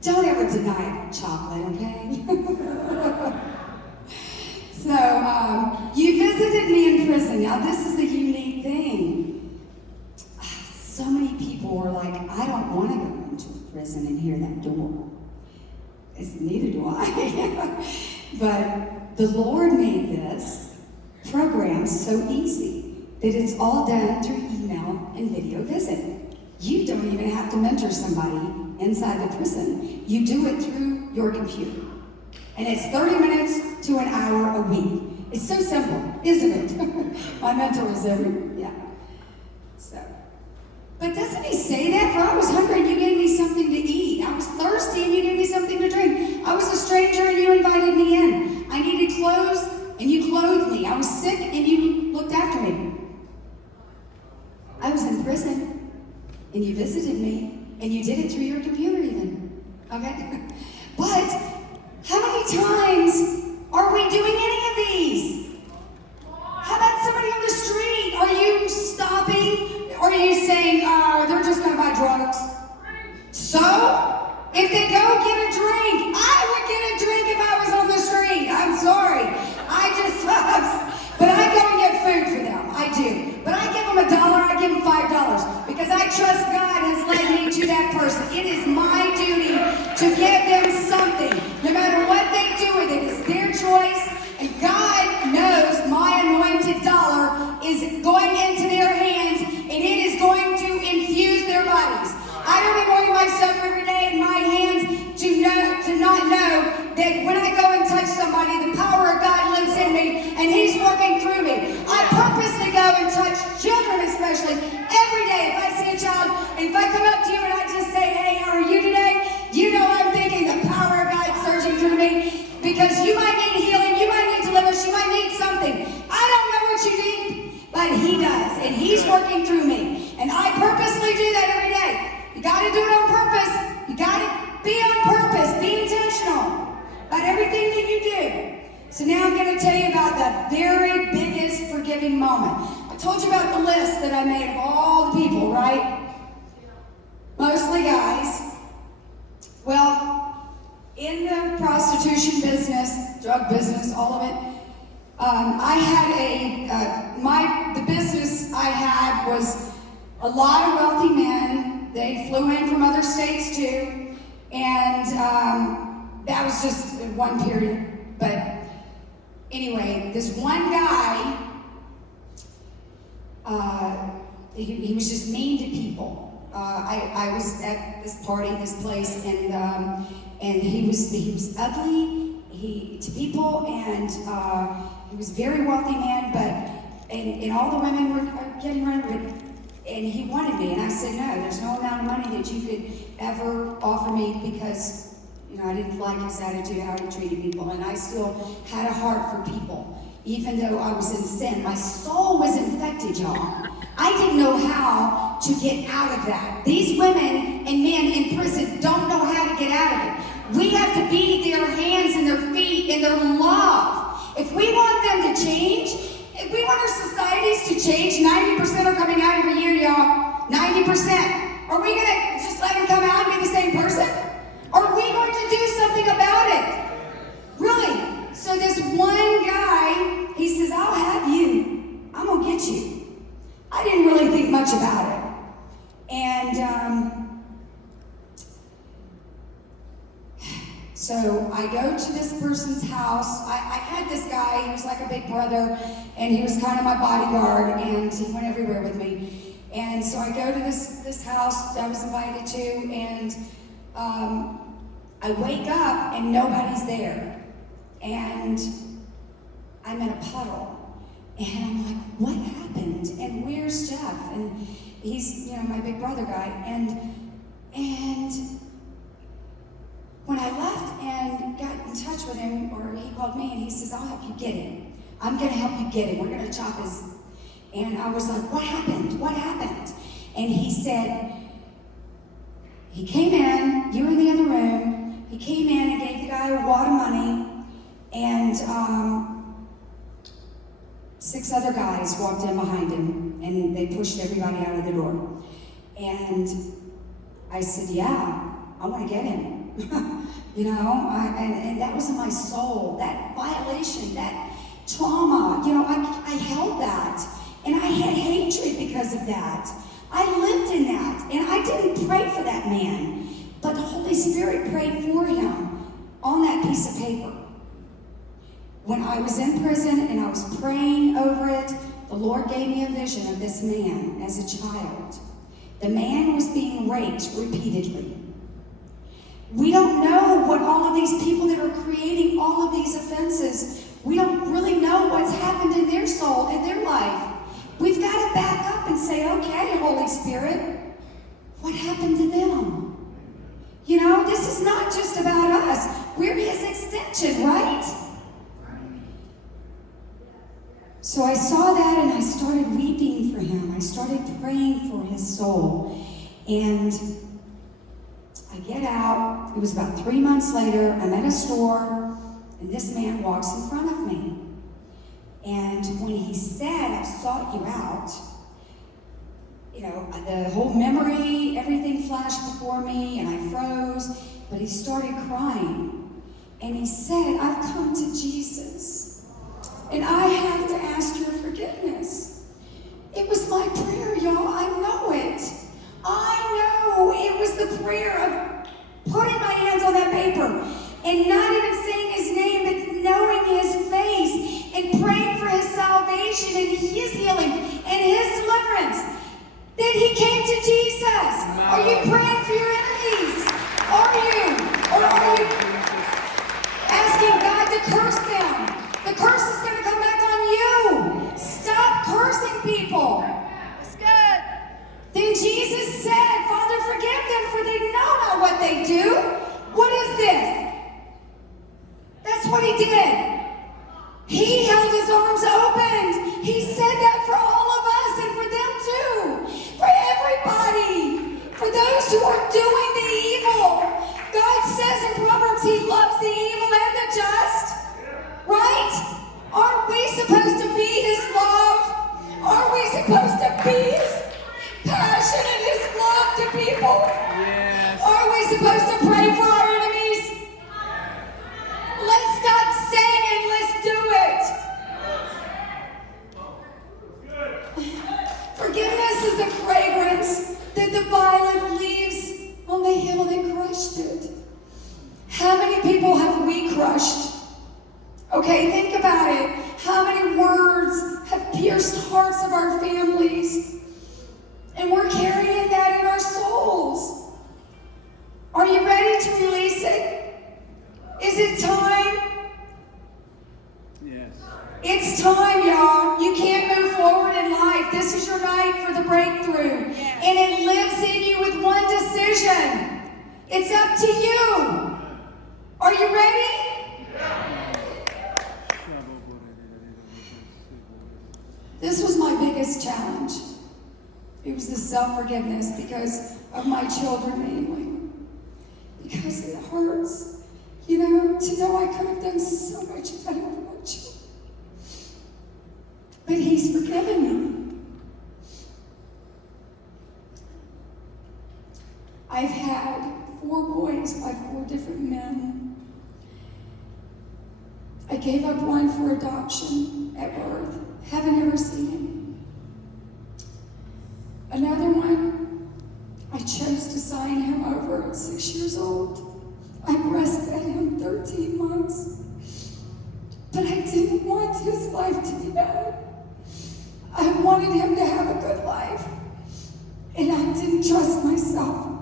Don't ever deny chocolate, okay? So you visited me in prison. Now this is the unique thing. So many people were like, I don't want to go into a prison and hear that door. Neither do I. But the Lord made this program so easy that it's all done through email and video visit. You don't even have to mentor somebody inside the prison. You do it through your computer. And it's 30 minutes to an hour a week. It's so simple, isn't it? My mentor is yeah. So, but doesn't he say that? For I was hungry and you gave me something to eat. I was thirsty and you gave me something to drink. I was a stranger and you invited me in. I needed clothes and you clothed me. I was sick and you looked after me. I was in prison and you visited me and you did it through your computer even. Okay? But how many times are we doing any of these? How about somebody on the street? Are you stopping? Or are you saying, they're just going to buy drugs? So, if they go get a drink, I would get a drink if I was on the street. I'm sorry. But I go and get food for them. I do. But I give them $1, I give them $5. Because I trust God has led me to that person. It is my duty to give them something. No matter what they do with it, it's their choice. especially, every day if I see a child, and if I come up to you and I just say, hey, how are you today? You know I'm thinking the power of God surging through me, because you might need healing, you might need deliverance, you might need something. I don't know what you need, but He does, and He's working through me. And I purposely do that every day. You gotta do it on purpose. You gotta be on purpose, be intentional about everything that you do. So now I'm going to tell you about the very biggest forgiving moment. I told you about the list that I made of all the people, right? Mostly guys. Well, in the prostitution business, drug business, all of it, I had the business I had was a lot of wealthy men. They flew in from other states too, and that was just one period. But anyway, this one guy, he was just mean to people. I was at this party, this place, and he was ugly to people, and he was a very wealthy man, and all the women were getting rid of him. And he wanted me, and I said, no, there's no amount of money that you could ever offer me, because, you know, I didn't like his attitude, how he treated people, and I still had a heart for people, even though I was in sin. My soul was infected, y'all. I didn't know how to get out of that. These women and men in prison don't know how to get out of it. We have to be their hands and their feet and their love. If we want them to change, if we want our societies to change, 90% are coming out every year, y'all. 90%. Are we going to just let them come out and be the same person? Or are we going to do something about it? Really? So this one guy, he says, I'll have you. I'm going to get you. I didn't really think much about it. And so I go to this person's house. I had this guy, he was like a big brother, and he was kind of my bodyguard, and he went everywhere with me. And so I go to this house I was invited to, and I wake up and nobody's there. And I'm in a puddle. And I'm like, what happened? And where's Jeff? And he's, you know, my big brother guy. And when I left and got in touch with him, or he called me and he says, I'll help you get him. I'm gonna help you get him. We're gonna chop his. And I was like, what happened? What happened? And he said, he came in, you were in the other room, he came in and gave the guy a wad of money, and 6 other guys walked in behind him, and they pushed everybody out of the door. And I said, yeah, I want to get him. You know, and that was in my soul, that violation, that trauma, you know, I held that. And I had hatred because of that. I lived in that, and I didn't pray for that man, but the Holy Spirit prayed for him on that piece of paper. When I was in prison and I was praying over it, the Lord gave me a vision of this man as a child. The man was being raped repeatedly. We don't know what all of these people that are creating all of these offenses, we don't really know what's happened in their soul, in their life. We've got to back up and say, okay, Holy Spirit, what happened to them? You know, this is not just about us. We're His extension, right? So I saw that and I started weeping for him. I started praying for his soul. And I get out. It was about 3 months later. I'm at a store, and this man walks in front of me. And when he said, I've sought you out, you know, the whole memory, everything flashed before me, and I froze. But he started crying. And he said, I've come to Jesus. And I have to ask your forgiveness. It was my prayer, y'all. I know it. I know it was the prayer of putting my hands on that paper and not even saying his name, but knowing his face and praying for his salvation and his healing and his deliverance. Then he came to Jesus. Are you praying for your enemies? Are you? Or are you asking God to curse them? The curse is going to come back on you. Stop cursing people. Let's go. they do. What is this? That's what he did. He held his arms open. He said that for all of us and for them too. For everybody. For those who are doing the evil. God says in Proverbs he loves the evil and the just. Right? Aren't we supposed to be his love? Aren't we supposed to be his passion and his love to people? Yes. Aren't we supposed to pray for our enemies? Let's stop saying it, let's do it. Forgiveness is the fragrance that the violet leaves on the hill that crushed it. How many people have we crushed? Okay, think about it. How many words have pierced hearts of our families? And we're carrying that in our souls. Are you ready to release it? Is it time? Yes. It's time, y'all. You can't move forward in life. This is your night for the breakthrough. And it lives in you with one decision. It's up to you. Are you ready? This was my biggest challenge. It was the self-forgiveness because of my children mainly. Because it hurts, to know I could have done so much better for my children. But he's forgiven me. I've had 4 boys by 4 different men. I gave up one for adoption at birth. Haven't ever seen him. Another one, I chose to sign him over at 6 years old. I breastfed him 13 months. But I didn't want his life to be bad. I wanted him to have a good life. And I didn't trust myself.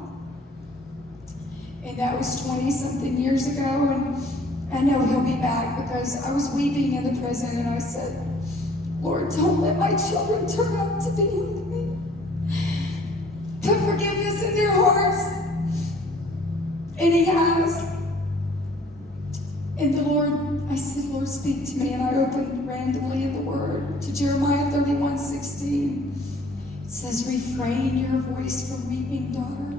And that was 20-something years ago. And I know he'll be back because I was weeping in the prison and I said, Lord, don't let my children turn out to be like me. Put forgiveness in their hearts. And he has. And the Lord, I said, Lord, speak to me. And I opened randomly in the Word to Jeremiah 31:16. It says, refrain your voice from weeping, daughter.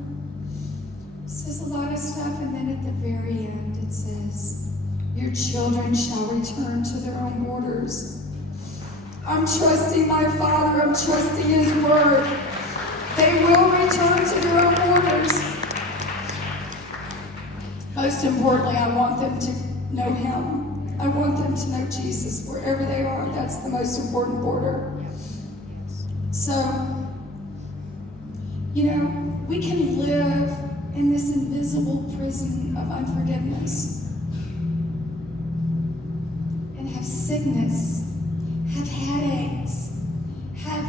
It says a lot of stuff. And then at the very end, it says, your children shall return to their own borders. I'm trusting my Father. I'm trusting his word. They will return to their own borders. Most importantly, I want them to know him. I want them to know Jesus wherever they are. That's the most important border. So, we can live in this invisible prison of unforgiveness and have sickness, have headaches, have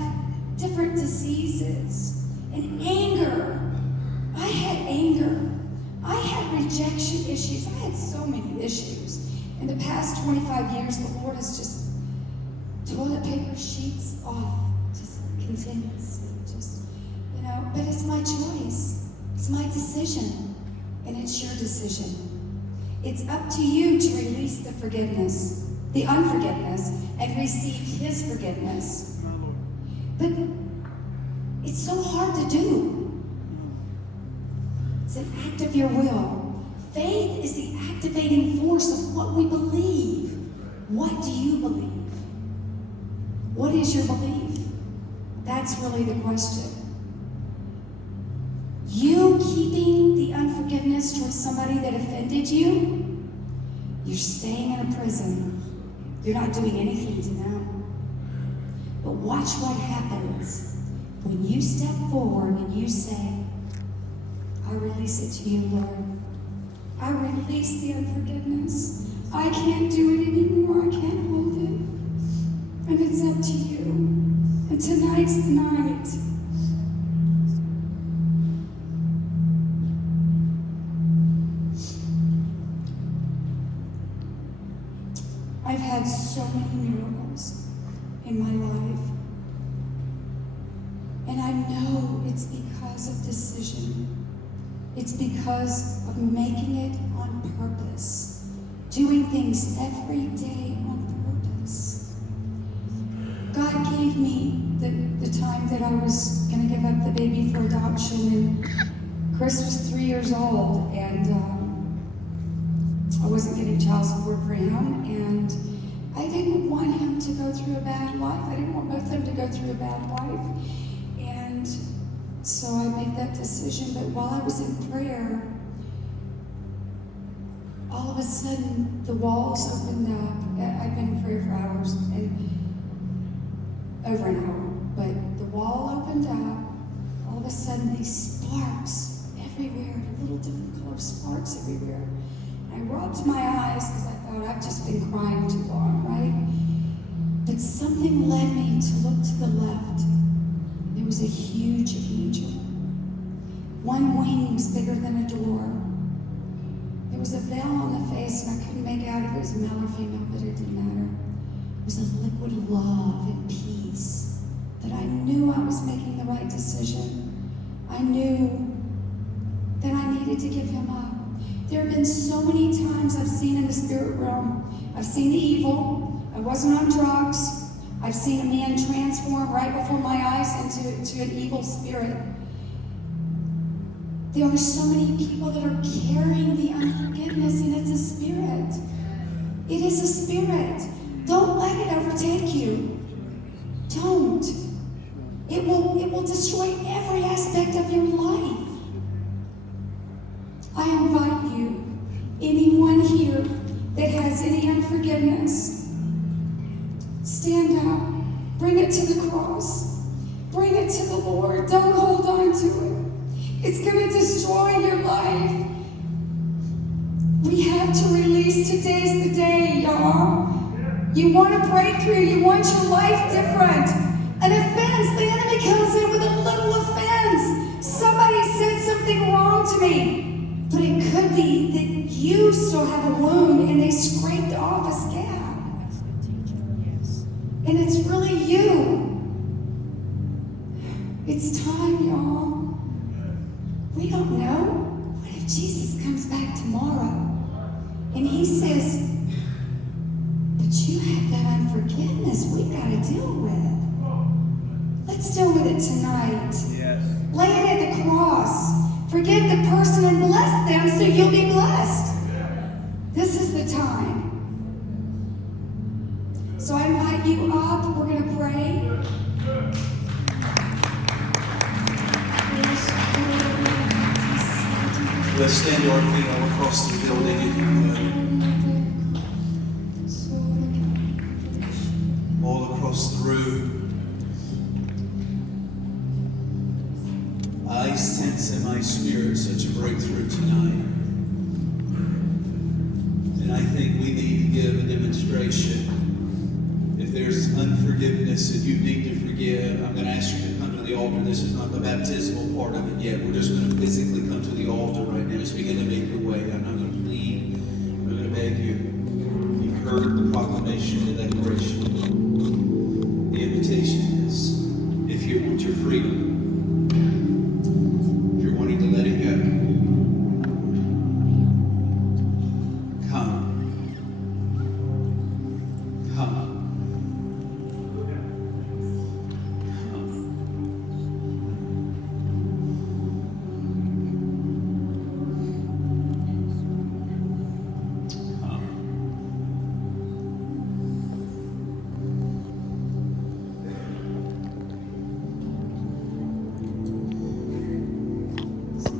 different diseases, and anger. I had anger. I had rejection issues. I had so many issues. In the past 25 years, the Lord has just toilet paper sheets off, just continuously, but it's my choice. It's my decision, and it's your decision. It's up to you to release the forgiveness, the unforgiveness, and receive his forgiveness. But it's so hard to do. It's an act of your will. Faith is the activating force of what we believe. What do you believe? What is your belief? That's really the question. You keeping the unforgiveness towards somebody that offended you, you're staying in a prison. You're not doing anything to them. But watch what happens when you step forward and you say, I release it to you, Lord. I release the unforgiveness. I can't do it anymore. I can't hold it. And it's up to you. And tonight's the night. I've had so many miracles in my life. And I know it's because of decision. It's It's because of making it on purpose, doing things every day on purpose. God gave me the time that I was going to give up the baby for adoption, and Chris was 3 years old, and I wasn't getting child support for him, and I didn't want him to go through a bad life. I didn't want both of them to go through a bad life. And so I made that decision. But while I was in prayer, all of a sudden the walls opened up. I've been in prayer for hours, and over an hour. But the wall opened up. All of a sudden these sparks everywhere, little different color sparks everywhere. I rubbed my eyes because I thought I've just been crying too long, right? But something led me to look to the left. There was a huge angel. One wing was bigger than a door. There was a veil on the face, and I couldn't make out if it was male or female, but it didn't matter. It was a liquid of love and peace that I knew I was making the right decision. I knew that I needed to give him up. There have been so many times I've seen in the spirit realm. I've seen the evil. I wasn't on drugs. I've seen a man transform right before my eyes into an evil spirit. There are so many people that are carrying the unforgiveness, and it's a spirit. It is a spirit. Don't let it overtake you. Don't. It will destroy every aspect of your life. I invite you, anyone here that has any unforgiveness, stand up, bring it to the cross, bring it to the Lord. Don't hold on to it. It's going to destroy your life. We have to release. Today's the day, y'all. You want a breakthrough, you want your life different. An offense, the enemy comes in with a little offense. Somebody said something wrong to me. But it could be that you still have a wound and they scraped off a scab. And it's really you. It's time, y'all. We don't know. What if Jesus comes back tomorrow and he says, but you have that unforgiveness we've got to deal with. Let's deal with it tonight. Yes. Lay it at the cross. Forgive the person and bless them so you'll be blessed. This is the time. So I invite you up. We're going to pray. Let's stand to our feet all across the building if you would. All across the room. I sense in my spirit such a breakthrough tonight. And I think we need to give a demonstration. If there's unforgiveness that you need to forgive, I'm going to ask you to come to the altar. This is not the baptismal part of it yet. We're just going to physically come to the altar right now. Just begin to make your way. I'm not going to plead. I'm going to beg you. You've heard the proclamation, the declaration. The invitation is, if you want your freedom, if you're wanting to let it go, come. Come.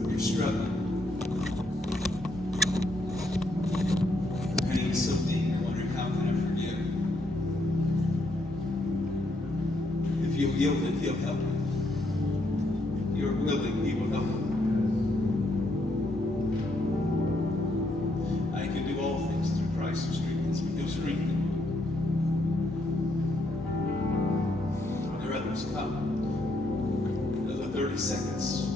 You're struggling. The pain is so deep, you're wondering, how can I forgive? If you'll yield it, he'll help you. If you're willing, he will help you. I can do all things through Christ who strengthens me. He'll strengthen you. Are there others? Come. Another 30 seconds.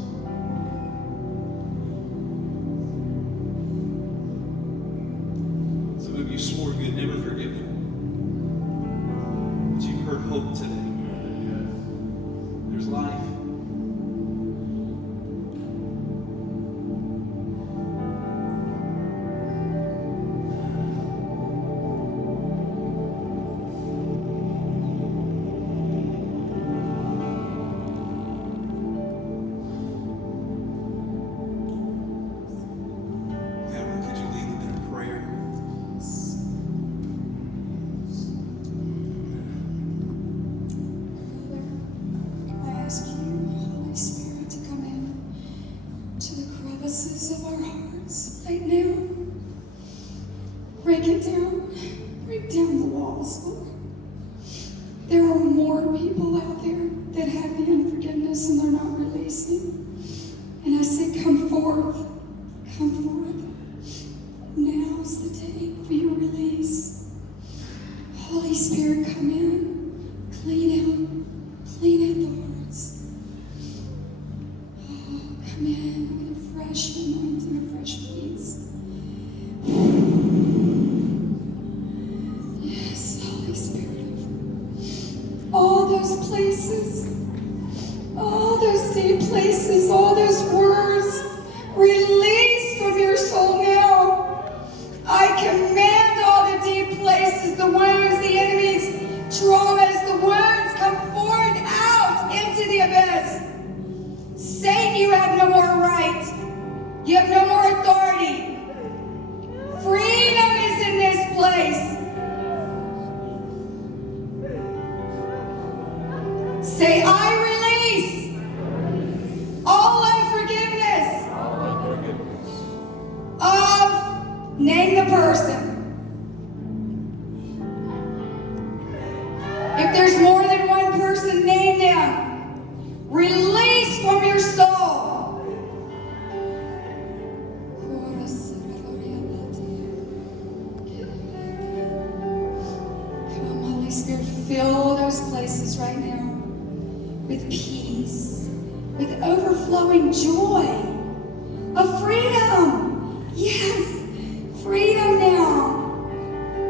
Some of you swore you'd never forgive him. But you've heard hope today. There's life. gospel. There are more people out there that have the unforgiveness and they're not releasing. And I say, come forth. Come forth. Now's the day for your release. Holy Spirit, come in. Clean out the hearts. Oh, come in with a fresh anointing, a fresh peace. Yes, Holy Spirit. All those places, all those deep places, all those words, release from your soul now. I command all the deep places, the wounds, the enemy's traumas, the wounds come forth out into the abyss. Satan, you have no more right. You have no more authority. Freedom is in this place. Say, I release all unforgiveness of, name the person. If there's more than one person, name them. Release from your soul. Come, Holy Spirit, fill those places right now with peace, with overflowing joy, of freedom. Yes, freedom now.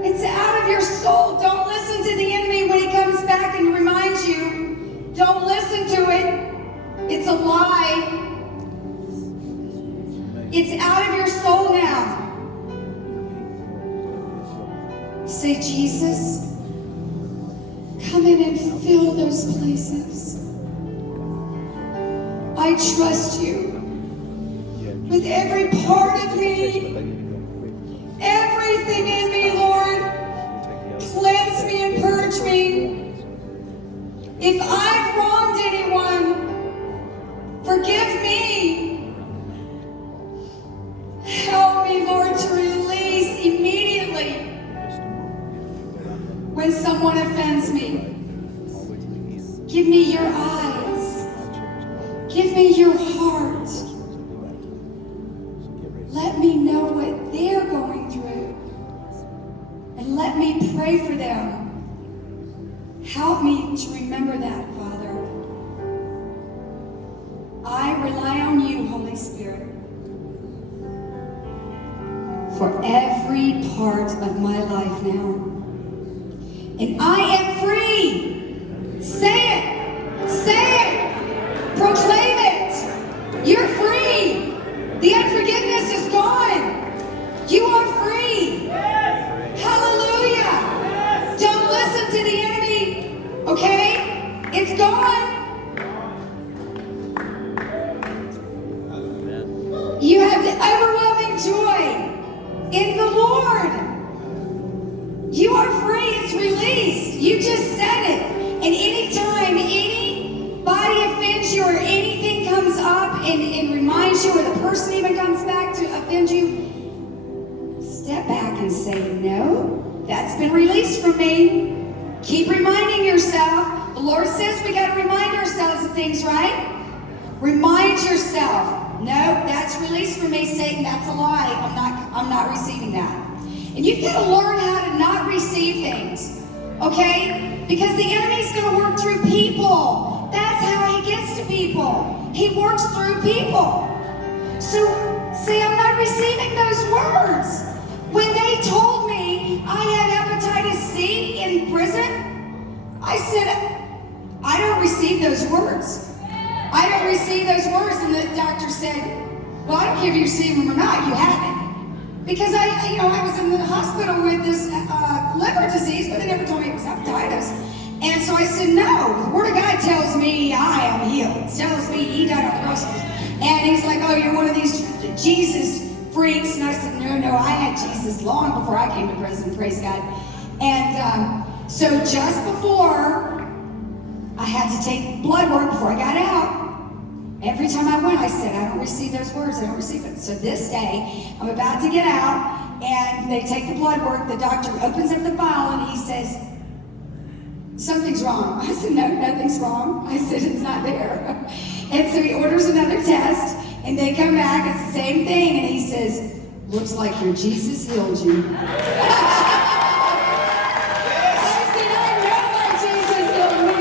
It's out of your soul. Don't listen to the enemy when he comes back and reminds you. Don't listen to it. It's a lie. It's out of your soul now. Say, Jesus, come in and fill those places. I trust you with every part of me, everything in me, Lord. Cleanse me and purge me. If I've wronged anyone, forgive me. Help me, Lord, to release immediately when someone offends me. Give me your eyes. Give me your heart. Let me know what they're going through. And let me pray for them. Help me to remember that, Father. I rely on you, Holy Spirit, for every part of my life now. And I am free. Say it. Say it. Proclaim it. You're free. The unforgiveness is gone. You are free. Hallelujah. Don't listen to the enemy. Okay? It's gone. You have the overwhelming joy in the Lord. You are free. It's released. You just said it. And anytime anybody offends you or anything comes up and reminds you, or the person even comes back to offend you, step back and say, no, that's been released from me. Keep reminding yourself. The Lord says we got to remind ourselves of things, right? Remind yourself. No, that's released from me, Satan. That's a lie. I'm not receiving that. And you've got to learn how to not receive things, okay? Because the enemy's going to work through people. That's how he gets to people. He works through people. So say, I'm not receiving those words. When they told me I had hepatitis C in prison, I said, I don't receive those words. I don't receive those words. And the doctor said, well, I don't care if you receive them or not. You have it. Because I was in the hospital with this liver disease, but they never told me it was hepatitis. And so I said, no, the Word of God tells me I am healed. It tells me He died on the cross. And he's like, oh, you're one of these Jesus freaks. And I said, no, I had Jesus long before I came to prison, praise God. And so just before I had to take blood work before I got out, every time I went, I said, I don't receive those words. I don't receive it. So this day, I'm about to get out, and they take the blood work. The doctor opens up the file and he says, something's wrong. I said, no, nothing's wrong. I said, it's not there. And so he orders another test, and they come back, it's the same thing, and he says, looks like your Jesus healed you. I said, I know my Jesus healed me.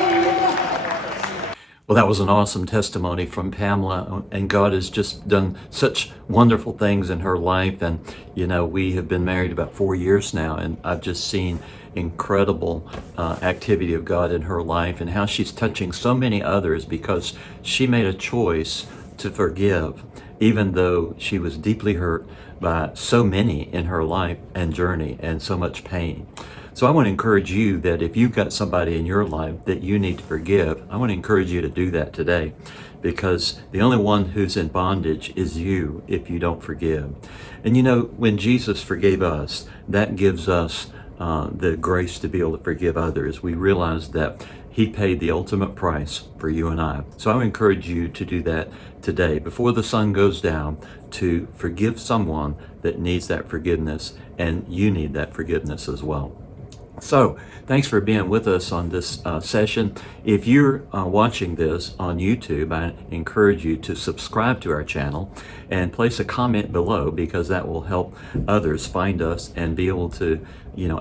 Well, that was an awesome testimony from Pamela, and God has just done such wonderful things in her life. And, we have been married about 4 years now, and I've just seen incredible activity of God in her life and how she's touching so many others because she made a choice to forgive, even though she was deeply hurt by so many in her life and journey and so much pain. So I want to encourage you that if you've got somebody in your life that you need to forgive, I want to encourage you to do that today, because the only one who's in bondage is you if you don't forgive. And when Jesus forgave us, that gives us the grace to be able to forgive others. We realize that He paid the ultimate price for you and I. So I would encourage you to do that today, before the sun goes down, to forgive someone that needs that forgiveness, and you need that forgiveness as well. So, thanks for being with us on this session. If you're watching this on YouTube, I encourage you to subscribe to our channel and place a comment below, because that will help others find us and be able to,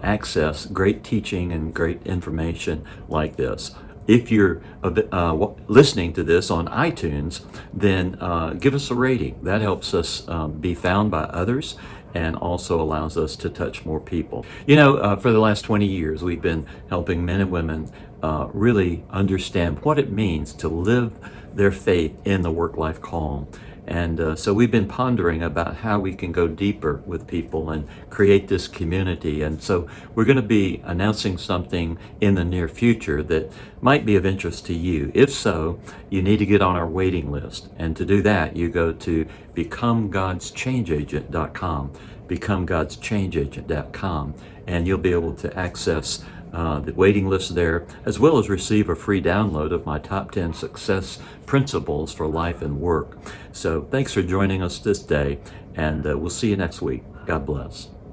access great teaching and great information like this. If you're listening to this on iTunes, then give us a rating. That helps us be found by others, and also allows us to touch more people. For the last 20 years, we've been helping men and women really understand what it means to live their faith in the work-life calm. And so we've been pondering about how we can go deeper with people and create this community. And so we're going to be announcing something in the near future that might be of interest to you. If so, you need to get on our waiting list. And to do that, you go to becomegodschangeagent.com, becomegodschangeagent.com, and you'll be able to access the waiting list there, as well as receive a free download of my top 10 success principles for life and work. So thanks for joining us this day, and we'll see you next week. God bless.